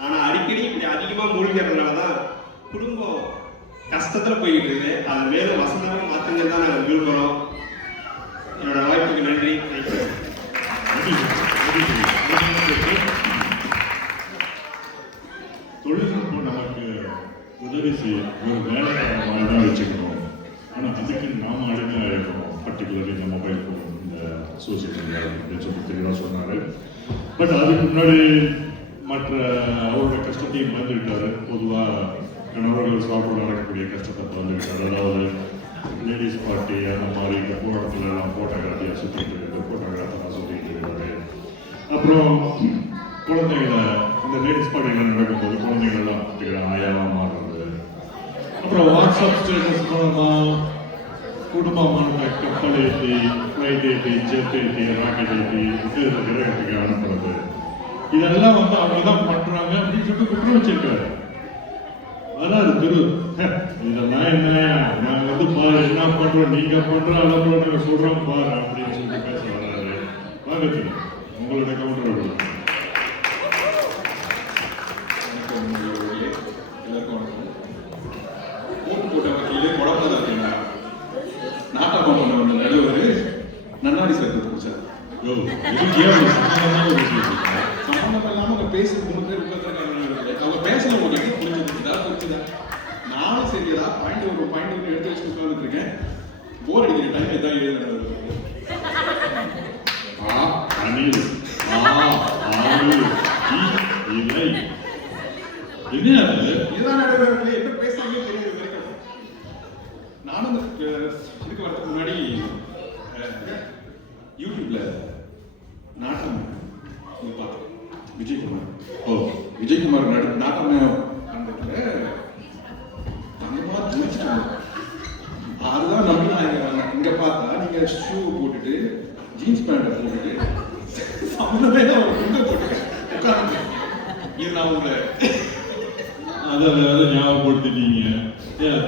ஆனா அடிக்கடி இப்படி அதிகமா மூழ்கிறதுனால தான் குடும்பம் கஷ்டத்துல போய்கிட்டு இருக்கு. அதை மேலும் வசந்தமா மாத்துங்க தான் நாங்கள் விரும்புகிறோம். என்னோட வாய்ப்புக்கு நன்றி. தொழில்நுட்பம் நமக்கு உதவி செய்யும், ஒரு வேலை மாதிரி தான் வச்சுக்கணும். ஆனால் அதுக்கு நாம அடிமையாக இருக்கணும். பர்டிகுலர் இந்த மொபைல் ஃபோன், இந்த சோசியல் மீடியா அப்படின்னு சொல்லி தெளிவாக சொன்னார். பட் அதுக்கு முன்னாடி மற்ற அவரோட கஷ்டத்தையும் பகிர்ந்துக்கிட்டாரு. பொதுவாக கணவர்கள் சாப்பிட நடக்கக்கூடிய கஷ்டத்தை பகிர்ந்துக்கிட்டாரு. அதாவது லேடிஸ் பார்ட்டி அந்த மாதிரி இந்த போராட்டத்துல எல்லாம் ஃபோட்டோகிராஃபியாக சுற்றிட்டு இருக்காரு, ஃபோட்டோகிராஃபராக சுற்றிட்டு இருக்காரு. அப்புறம் குழந்தைகளை இந்த லேடிஸ் பார்ட்டிகள் நடக்கும்போது குழந்தைகள்லாம் ஆயாவாக மாறுறது. அப்புறம் வாட்ஸ்அப் ஸ்டேட்டஸ் மூலமாக குடும்பமான கப்பல் ஏற்றி, ஃப்ளைட் ஏற்றி, ஜெட் ஏற்றி, ராக்கெட் ஏற்றி கிரகத்துக்கு அனுப்புறது, இதெல்லாம் வந்து அவங்க தான் பண்றாங்க அப்படின்னு சொல்லிட்டு குற்றம் வச்சிருக்காரு. அதான் திரு இதெல்லாம் என்ன, நாங்க வந்து பாரு என்ன பண்றோம், நீங்க பண்ற அளவுல சொல்றோம் பாரு அப்படின்னு சொல்லிட்டு பேச வராது. வாங்க திரு, உங்களுடைய கவுண்டர் எல்லாருக்கும் வணக்கம். ஓட்டு போட்ட வகையிலே குழப்பம் இருக்கீங்க. நாட்டகம் பண்ண வந்த நடுவர் நன்னாடி சேர்த்து போச்சார். சம்பந்தம் இல்லாம அவங்க பேசி 3 பேர் உட்காந்துருக்காங்க. அவங்க பேசல உங்களுக்கு புரிஞ்சுதா? நானும் சரி ஏதாவது பாயிண்ட் எடுத்து வச்சு உட்காந்துட்டு இருக்கேன். போர் அடிக்கிற டைம் ஏதாவது எழுதுறது இதுதான் நடுவர்களே. என்ன பேசாமே தெரியாது வரைக்கும். நானும் இதுக்கு வரதுக்கு முன்னாடி யூடியூப்ல நாட்டம் பார்த்தேன். விஜயகுமார் நாட்டமே கண்டதுல தங்கமா துணிச்சிட்டாங்க. அதுதான் நம்ம இங்க பார்த்தா நீங்க ஷூ போட்டுட்டு ஜீன்ஸ் பேண்ட் போட்டுட்டு சம்பந்தமே தான் ஒரு குண்டை போட்டுட்டு உட்காந்து இது நான் உங்களை அதை ஞாபகப்படுத்திட்டீங்க.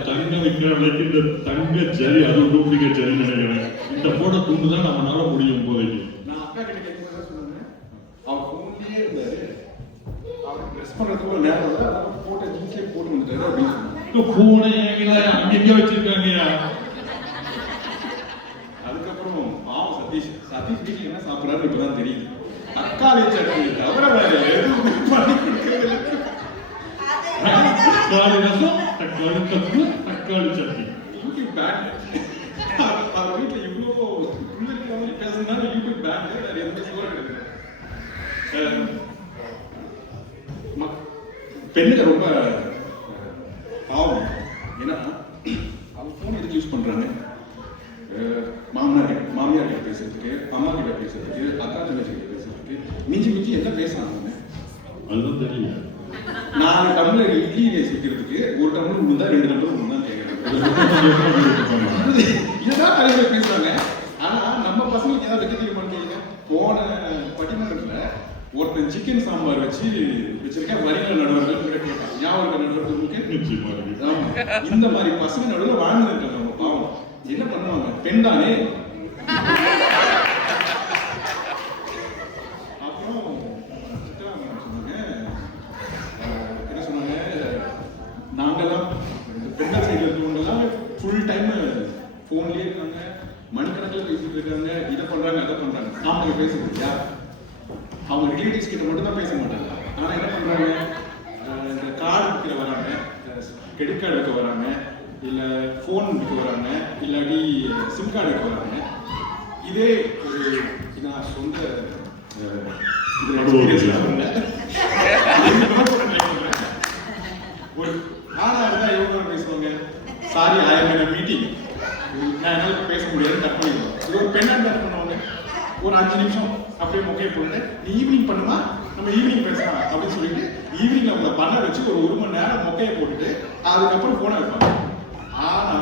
தங்க விற்கிற விலைக்கு இந்த தங்க ஜரி, அது டூப்ளிகேட் ஜரி நினைக்கிறேன். இந்த போட்ட துண்டு தான் நம்மளால முடியும் போதைக்கு. நான் அக்கா கிட்ட கேட்கும்போது சொன்னேன், அவர் ஃபோன்லயே இருந்தாரு, அவருக்கு ட்ரெஸ் பண்றதுக்கு ஒரு நேரம் இல்லை, அதனால போட்ட ஜீன்ஸ்லேயே போட்டு வந்துட்டாரு அப்படின்னு சொன்னாங்க. போனை அங்கெங்கே வச்சிருக்காங்கயா. அதுக்கப்புறம் பாவம் சதீஷ் வீட்டில் என்ன சாப்பிட்றாரு இப்பதான் தெரியுது. தக்காளி சட்னி தவிர வேற எதுவும் பண்ணி கொடுக்கறது. தக்காளி ரசம், தக்காளி கப்பு, தக்காளி சட்னி. YouTube pant. அவர் வீட்டில் இவ்வளோ பிள்ளைக்கு மாதிரி பேசுறதுனால யூடியூப் பேண்ட் வேற எந்த சோறு கிடையாது. பெண்ணுங்க ரொம்ப பாவம். ஏன்னா அவங்க ஃபோன் எதுக்கு யூஸ் பண்றாங்க? மாமியார் கிட்ட பேசுறதுக்கு, அம்மா கிட்ட பேசுறதுக்கு, அக்கா தங்கச்சி கிட்ட பேசுறதுக்கு, மிஞ்சி என்ன பேசுறாங்க? அதுதான் தெரியல. 4 டம்ளர் இட்லி வைக்கிறதுக்கு 1 டம்ளர் உளுந்தா 2 டம்ளர் உளுந்தா கேட்கறது. இதுதான் தலைவர் பேசுறாங்க. ஆனா நம்ம பசங்களுக்கு ஏதாவது வைக்க தெரியுமான்னு கேளுங்க. போன பட்டிமன்றத்துல ஒருத்தன் சிக்கன் சாம்பார் வச்சிருக்கேன் வரிகள் நடுவர்கள் கேட்டான். ஞாபகம் நடுவர்களுக்கு நிச்சயமா இருக்கு. ஆமா. இந்த மாதிரி பசங்க நடுவில் வாழ்ந்துருக்காங்க. அவங்க பாவம் என்ன பண்ணுவாங்க? பெண் தானே. அப்புறம் சொன்னாங்க, என்ன சொன்னாங்க, நாங்கெல்லாம் பெண்கள் சைடில் இருக்கிறவங்கெல்லாம் ஃபுல் டைம் ஃபோன்லேயே இருக்காங்க, மணிக்கணக்கில் பேசிட்டு இருக்காங்க, இதை பண்றாங்க அதை பண்றாங்க. நாம பேசுறது யார்? அவங்க ரிலேட்டிவ்ஸ் கிட்ட மட்டும் தான் பேச மாட்டாங்க. ஆனா என்ன பண்றாங்க? இந்த கார்டு விற்க வராங்க, கிரெடிட் கார்டு விற்க வராங்க, இல்ல ஃபோன் விற்க வராங்க, இல்லாட்டி சிம் கார்டு விற்க வராங்க. இதே ஒரு நான் சொந்த ஒரு ஆனா இருந்தா எவ்வளவு பேசுவாங்க, sorry I am in meeting, நான் என்னால பேச முடியாது, கட் பண்ணிடுவோம். இது ஒரு பெண்ணா என்ன பண்ணுவாங்க, ஒரு 5 நிமிஷம் அப்படியே மொக்கையை போட்டு நீ ஈவினிங் பண்ணுமா, நம்ம ஈவினிங் பேசலாம் அப்படின்னு சொல்லிட்டு ஈவினிங் அவங்கள பண்ண வச்சு ஒரு 1 மணி நேரம் மொக்கையை போட்டுட்டு அதுக்கப்புறம் போன வைப்பாங்க. ஆனா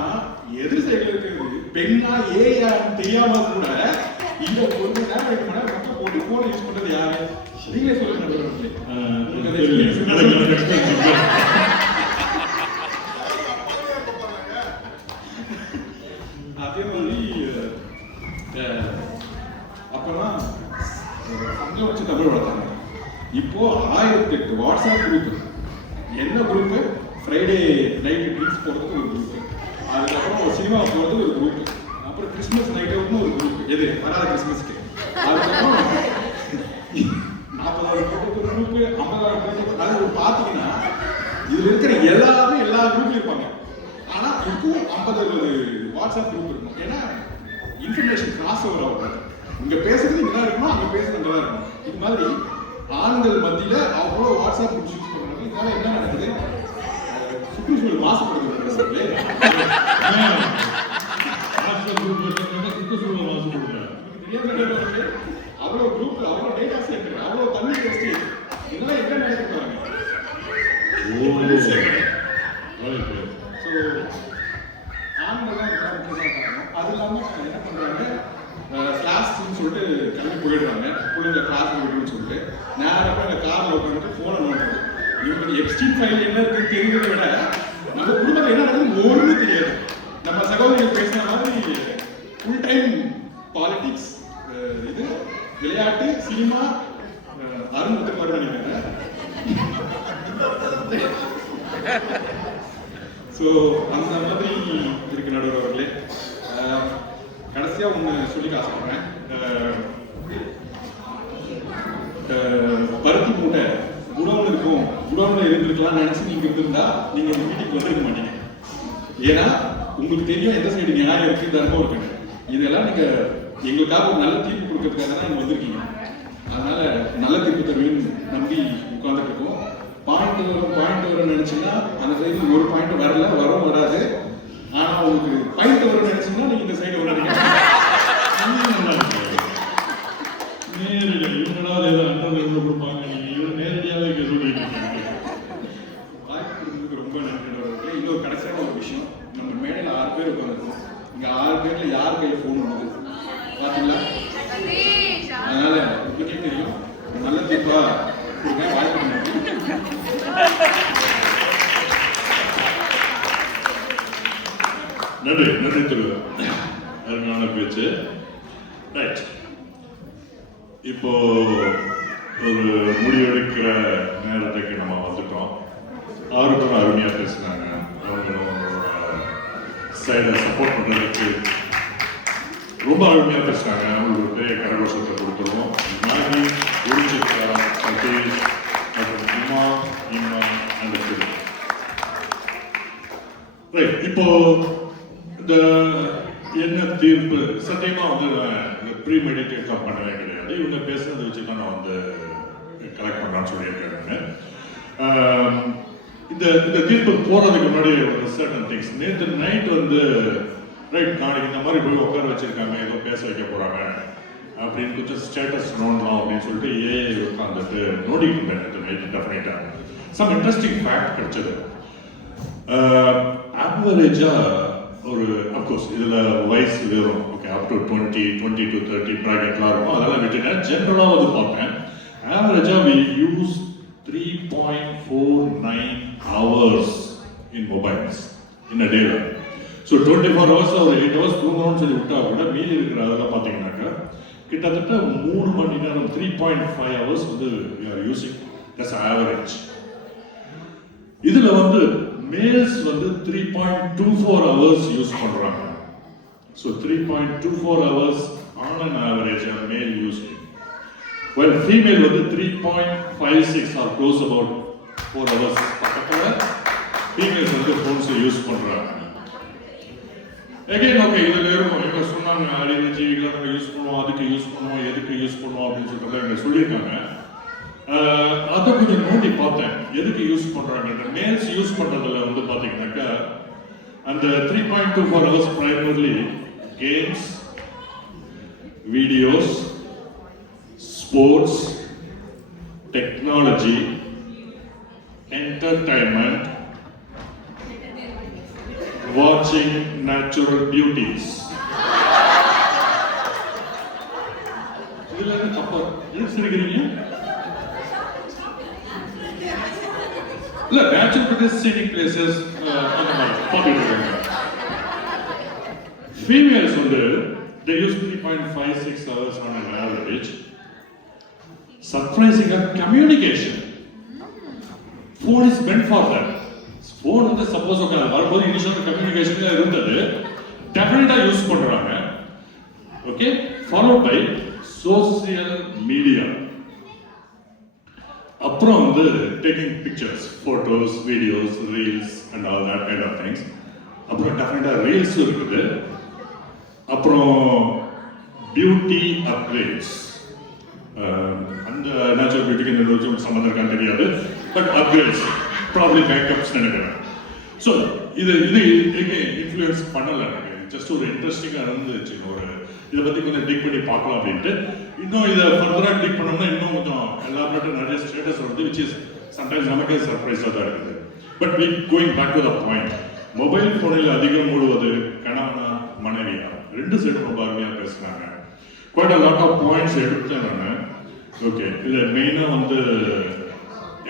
எதிர் சைடுல இருக்கிறது பெண்ணா ஏயான்னு தெரியாம கூட இந்த 1 மணி நேரம் 2 மணி நேரம் மொக்கை போட்டு போன யூஸ் பண்றது யாரு? நீங்களே சொல்லுங்க. அதே மாதிரி அப்பெல்லாம் சங்கம் வச்சு தமிழ் வளர்த்தாங்க. இப்போ 1008 வாட்ஸ்அப் குரூப். என்ன குரூப்? ஃப்ரைடே நைட்டு ட்ரிங்க்ஸ் போகிறதுக்கு ஒரு குரூப், அதுக்கப்புறம் சினிமா போகிறது ஒரு குரூப், அப்புறம் கிறிஸ்மஸ் நைட் அவுட்னு ஒரு குரூப், எது வராத கிறிஸ்மஸ்க்கு, அதுக்கப்புறம் 40,000 போட்டுக்கு ஒரு குரூப், 50,000 போட்டுக்கு. அது ஒரு பார்த்தீங்கன்னா இதில் இருக்கிற எல்லாரும் எல்லா குரூப்லையும் இருப்பாங்க. ஆனால் இப்பவும் 50 வாட்ஸ்அப் குரூப் இருக்கும். ஏன்னா இன்ஃபர்மேஷன் கிராஸ் ஓவர் ஆகும். இங்க பேசுறது இங்கதான் இருக்கணும், அங்க பேசுறது அங்கதான் இருக்கணும். இது மாதிரி ஆண்கள் மத்தியில அவ்வளோ வாட்ஸ்அப் குரூப் யூஸ் பண்றாங்க. இதனால என்ன நடக்குது? சுற்றுச்சூழல் மாசுபடுது. அவ்வளோ குரூப், அவ்வளோ டேட்டா சென்டர், அவ்வளோ தண்ணி வேஸ்டேஜ், இதெல்லாம் என்ன நடக்குறாங்க? அது இல்லாம என்ன பண்றாங்க, கிளாஸ்ன்னு சொல்லிட்டு கிளம்பி போயிடுறாங்க. பிள்ளைங்க கிளாஸ் போயிடுன்னு சொல்லிட்டு நேரமாக இந்த காரில் உட்காந்துட்டு ஃபோனை நோண்டுறது. இவங்களுக்கு எக்ஸ்டீன் ஃபைல் என்ன இருக்குன்னு தெரியுறதை விட நம்ம குடும்பத்தில் என்ன நடக்குது ஒன்றுமே தெரியாது. நம்ம சகோதரிகள் பேசுன மாதிரி ஃபுல் டைம் பாலிடிக்ஸ், இது விளையாட்டு, சினிமா, அருண்முகத்துக்கு வர நினைக்கிறேன். ஸோ அந்த மாதிரி இருக்கு நடுவர் அவர்களே. கடைசியா ஒன்று சொல்லிக்க ஆசைப்படுறேன். பருத்தி மூட்டை குடோன் இருக்கும், குடோன்ல இருந்திருக்கலாம் நினைச்சு நீங்க இருந்திருந்தா நீங்க இந்த மீட்டிங் வந்திருக்க மாட்டீங்க. ஏன்னா உங்களுக்கு தெரியும் எந்த சைடு நியாயம் இருக்கு, தர்மம் இருக்குன்னு. இதெல்லாம் நீங்க எங்களுக்காக ஒரு நல்ல தீர்ப்பு கொடுக்கறதுக்காக தான் நீங்க வந்திருக்கீங்க. அதனால நல்ல தீர்ப்பு தருவீங்கன்னு நம்பி உட்கார்ந்துட்டு இருக்கோம். பாயிண்ட் வரும் நினைச்சீங்கன்னா அந்த சைடு ஒரு பாயிண்ட் வரல, வரும் வராது. ஆனா உங்களுக்கு பாயிண்ட் வரும் நினைச்சீங்கன்னா நீங்க இந்த சைடு வராது. நேரடியாக இவங்களால ஏதோ அண்டர் கொடுப்பாங்க, நீங்க இவங்க நேரடியாகவே சொல்லிட்டு வாய்ப்பு கொடுத்ததுக்கு ரொம்ப நன்றி. இன்னொரு கடைசியான ஒரு விஷயம், நம்ம மேடையில் 6 பேர் உட்காந்துருக்கோம். இங்க 6 பேர்ல யார் கையில் ஃபோன் வந்தது பாத்தீங்களா? அதனால உங்களுக்கே தெரியும், நல்ல தீர்ப்பா கொடுங்க. வாய்ப்பு நன்றி. நன்றி திரு, அருமையான பேச்சு. ரைட், இப்போ ஒரு முடிவெடுக்கிற நேரத்துக்கு நம்ம வந்துட்டோம். 6 பேரும் அருமையாக பேசினாங்க. அவங்களும் சைடை சப்போர்ட் பண்ணுறதுக்கு ரொம்ப அருமையாக பேசினாங்க. ஒரு பெரிய கரகோஷத்தை கொடுத்துருவோம். நாகி, உரிஞ்சிக்கா, சதீஷ் மற்றும் இம்மா அந்த திரு. ரைட், இப்போ இந்த என்ன தீர்ப்பு சத்தியமா வந்து ப்ரீ மெடிடேட் பண்ணவே கிடையாது. இவங்க பேசுனதை வச்சு தான் நான் வந்து கலெக்ட் பண்ணலான்னு சொல்லியிருக்காங்க. இந்த தீர்ப்பு போறதுக்கு முன்னாடி ஒரு சர்டன் திங்ஸ். நேற்று நைட் வந்து ரைட் நாளைக்கு இந்த மாதிரி போய் உட்கார வச்சிருக்காங்க, ஏதோ பேச வைக்க போறாங்க அப்படின்னு கொஞ்சம் ஸ்டேட்டஸ் நோண்டலாம் அப்படின்னு சொல்லிட்டு உட்காந்துட்டு நோண்டிட்டு இருந்தேன் நேற்று நைட்டு. டெஃபினட்டா சம் இன்ட்ரெஸ்டிங் ஃபேக்ட் கிடைச்சது. ஆவரேஜா ஒரு அப்கோர்ஸ் இதுல வயசு வரும், ஓகே, அப் டு 20 to 30 பிராக்கெட்லாம் இருக்கும், அதெல்லாம் விட்டுட்டேன். ஜென்ரலா வந்து பார்த்தேன், ஆவரேஜா we use 3.49 hours in mobiles in a day. So 24 hours ஒரு 8 hours தூங்கணும்னு சொல்லி விட்டா கூட மீதி இருக்கிற அதெல்லாம் பார்த்தீங்கன்னாக்கா கிட்டத்தட்ட 3 மணி நேரம் 3.5 hours வந்து யூசிங். That's average. இதுல வந்து மேல்ஸ் வந்து 3.24 hours யூஸ் பண்றாங்க. So 3.24 hours on an average a male using. While female வந்து 3.56 or close about 4 hours பக்கத்துல ஃபீமேல்ஸ் வந்து ஃபோன்ஸ் யூஸ் பண்றாங்க. Again, okay, இதுல இருக்கும் எங்க சொன்னாங்க அறிவு ஜீவிகளை நம்ம யூஸ் பண்ணுவோம், அதுக்கு யூஸ் பண்ணுவோம், எதுக்கு யூஸ் பண்ணுவோம் அப்படின்னு சொல்லிட்டு எங்க சொல்லியிருக்காங்க. அதை கொஞ்சம் நோண்டி பார்த்தேன், எதுக்கு யூஸ் பண்றாங்க. மேல்ஸ் யூஸ் பண்றதுல வந்து பாத்தீங்கன்னாக்கா அந்த 3.24 hours primarily games, videos, sports, technology, entertainment, watching natural beauties. இதுல என்ன தப்பு? என்ன சிரிக்கிறீங்க? இல்ல, natural beauties, scenic places, அந்த மாதிரி பார்த்துட்டு இருக்காங்க. Females வந்து they use 3.56 hours on an average. Surprising communication. Phone is meant for that. Phone வந்து சப்போஸ் வரும்போது இனிஷியல் கம்யூனிகேஷன்ல இருந்தது, டெஃபினட்டா யூஸ் பண்றாங்க. Okay, followed by social media. அப்புறம் வந்து taking pictures, photos, videos, reels and all that kind of things. அப்புறம் டெஃபினட்டா ரீல்ஸ் இருக்குது. அப்புறம் பியூட்டி அப்கிரேட்ஸ். அந்த நேச்சுரல் பியூட்டிக்கு இந்த நோக்கம் சம்மந்தம் இருக்கான்னு தெரியாது, பட் அப்கிரேட்ஸ் ப்ராப்ளி மேக்கப்ஸ் நினைக்கிறேன். ஸோ இது இன்ஃப்ளூயன்ஸ் பண்ணலை எனக்கு, ஜஸ்ட் ஒரு இன்ட்ரெஸ்டிங்காக இருந்துச்சு. ஒரு இதை பற்றி கொஞ்சம் டிக் பண்ணி பார்க்கலாம் அப்படின்ட்டு. இன்னும் இதை ஃபர்தராக டிக் பண்ணோம்னா இன்னும் கொஞ்சம் எல்லாருக்கும் நிறைய ஸ்டேட்டஸ் வருது, விச் இஸ் சம்டைம்ஸ் நமக்கே சர்ப்ரைஸாக தான் இருக்குது. But we going back to the point, mobile ஃபோனில் அதிகம் மூடுவது கணவனா மனைவியா, ரெண்டு சைடும் ரொம்ப அருமையாக பேசுகிறாங்க. Quite a lot of points எடுத்தேன் நான். ஓகே, இதில் மெயினாக வந்து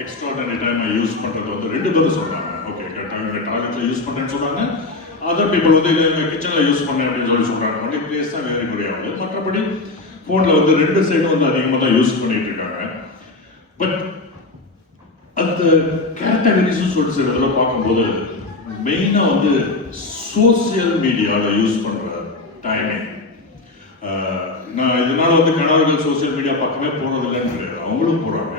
எக்ஸ்ட்ராடனரி டைமை யூஸ் பண்ணுறது வந்து ரெண்டு பேரும் சொல்கிறாங்க. ஓகே, டாய்லெட்டில் யூஸ் பண்ணுறேன்னு சொல்கிறாங்க, அதர் பீப்புள் வந்து இதை கிச்சனில் யூஸ் பண்ணேன் அப்படின்னு சொல்லி சொல்கிறாங்க. ஒன்லி பிளேஸ் தான் வேறு குறையாது. மற்றபடி ஃபோனில் வந்து ரெண்டு சைடும் வந்து அதிகமாக தான் யூஸ் பண்ணிட்டு இருக்காங்க. பட் அந்த கேட்டகரிஸும் சொல்லிட்டு சில இதெல்லாம் பார்க்கும்போது மெயினாக வந்து சோசியல் மீடியாவில் யூஸ் பண்ணுற டைமிங். நான் இதனால வந்து கணவர்கள் சோசியல் மீடியா பக்கமே போகிறது இல்லைன்னு கிடையாது, அவங்களும் போகிறாங்க.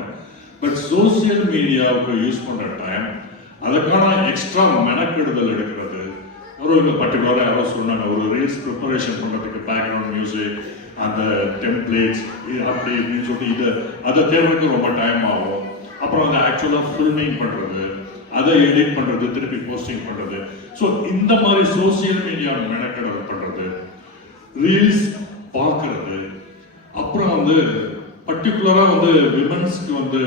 பட் சோசியல் மீடியாவுக்கு யூஸ் பண்ணுற டைம், அதுக்கான எக்ஸ்ட்ரா மெனக்கெடுதல் எடுக்கிறது. ஒரு பர்டிகுலராக யாரோ சொன்னாங்க, ஒரு ரீல்ஸ் ப்ரிப்பரேஷன் பண்ணுறதுக்கு பேக்ரவுண்ட் மியூசிக், அந்த டெம்ப்ளேட்ஸ் அப்படி இப்படின்னு சொல்லிட்டு அதை தேர்வுக்கு ரொம்ப டைம் ஆகும். அப்புறம் அந்த ஆக்சுவலாக ஃபில்மிங் பண்ணுறது, அதை எடிட் பண்ணுறது, திருப்பி போஸ்டிங் பண்ணுறது. ஸோ இந்த மாதிரி சோசியல் மீடியா மெனக்கெடுதல் பண்ணுறது, ரீல்ஸ் பார்க்கறது. அப்புறம் வந்து பர்டிகுலராக வந்து விமன்ஸ்க்கு வந்து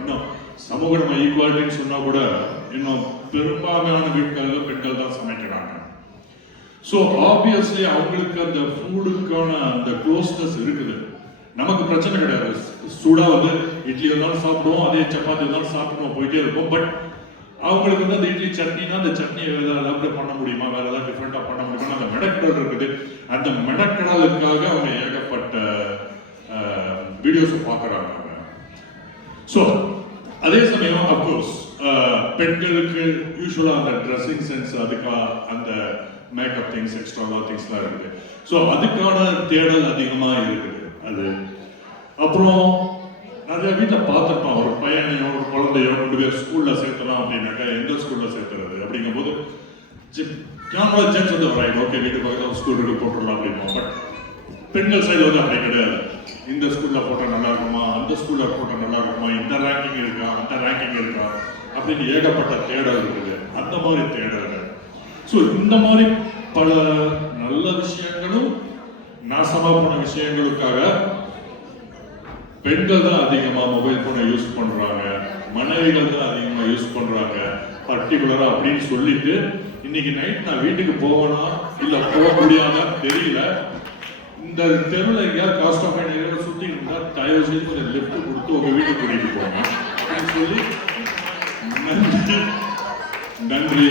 இன்னும் சமூக நம்ம ஈக்குவாலிட்டின்னு சொன்னா கூட இன்னும் பெரும்பாலான வீட்களில் பெண்கள் தான் சமைக்கிறாங்க. ஸோ ஆப்வியஸ்லி அவங்களுக்கு அந்த ஃபுட்டுக்கான அந்த க்ளோஸ்னஸ் இருக்குது. நமக்கு பிரச்சனை கிடையாது, சூடாக வந்து இட்லி இருந்தாலும் சாப்பிடுவோம், அதே சப்பாத்தி இருந்தாலும் சாப்பிடுவோம், போயிட்டே இருக்கும். பட் அவங்களுக்கு வந்து அந்த இட்லி சட்னினா அந்த சட்னி வேறு ஏதாவது பண்ண முடியுமா, வேறு ஏதாவது டிஃப்ரெண்டாக பண்ண முடியுமா, அந்த மெனக்கடல் இருக்குது. அந்த மெனக்கடலுக்காக அவங்க ஏகப்பட்ட வீடியோஸை பார்க்குறாங்க. ஸோ அதே சமயம் அப்கோர்ஸ் பெண்களுக்கு யூஸ்வலாக அந்த ட்ரெஸ்ஸிங் சென்ஸ், அதுக்காக அந்த மேக்கப் திங்ஸ், எக்ஸ்ட்ராவா திங்ஸ்லாம் இருக்குது. ஸோ அதுக்கான தேடல் அதிகமாக இருக்குது. அது அப்புறம் நிறைய வீட்டில் பார்த்துருப்பான், ஒரு பையனையோ ஒரு குழந்தையோ கொண்டு போய் ஸ்கூலில் சேர்த்தலாம் அப்படின்னாக்கா எந்த ஸ்கூலில் சேர்த்துறது அப்படிங்கும்போது ஜென்ஸ் வந்து ரைட், ஓகே, வீட்டுக்கு பக்கத்தில் ஸ்கூல் இருக்கு போட்டுடலாம் அப்படின்னா. பட் பெண்கள் சைடு வந்து அப்படி கிடையாது. இந்த ஸ்கூலில் போட்டால் நல்லா இருக்குமா, அந்த ஸ்கூலில் போட்டால் நல்லா இருக்குமா, இந்த ரேங்கிங் இருக்கா, அந்த ரேங்கிங் இருக்கா அப்படின்னு ஏகப்பட்ட தேடல் இருக்குது. அந்த மாதிரி தேடல்கள். ஸோ இந்த மாதிரி பல நல்ல விஷயங்களும் நாசமா போன விஷயங்களுக்காக பெண்கள் தான் அதிகமாக மொபைல் ஃபோனை யூஸ் பண்ணுறாங்க. மனைவிகள் தான் அதிகமாக யூஸ் பண்றாங்க பர்டிகுலரா அப்படின்னு சொல்லிட்டு இன்னைக்கு நைட் நான் வீட்டுக்கு போவேனா இல்ல போக முடியாதான்னு தெரியல. இந்த தெருவில் எங்கேயாவது காஸ்ட் ஆஃப் ஏரியாவில் சுற்றி இருந்தா தயவு செய்து கொஞ்சம் லெஃப்ட் கொடுத்து உங்க வீட்டுக்கு கூட்டிட்டு போங்க அப்படின்னு சொல்லி நன்றி.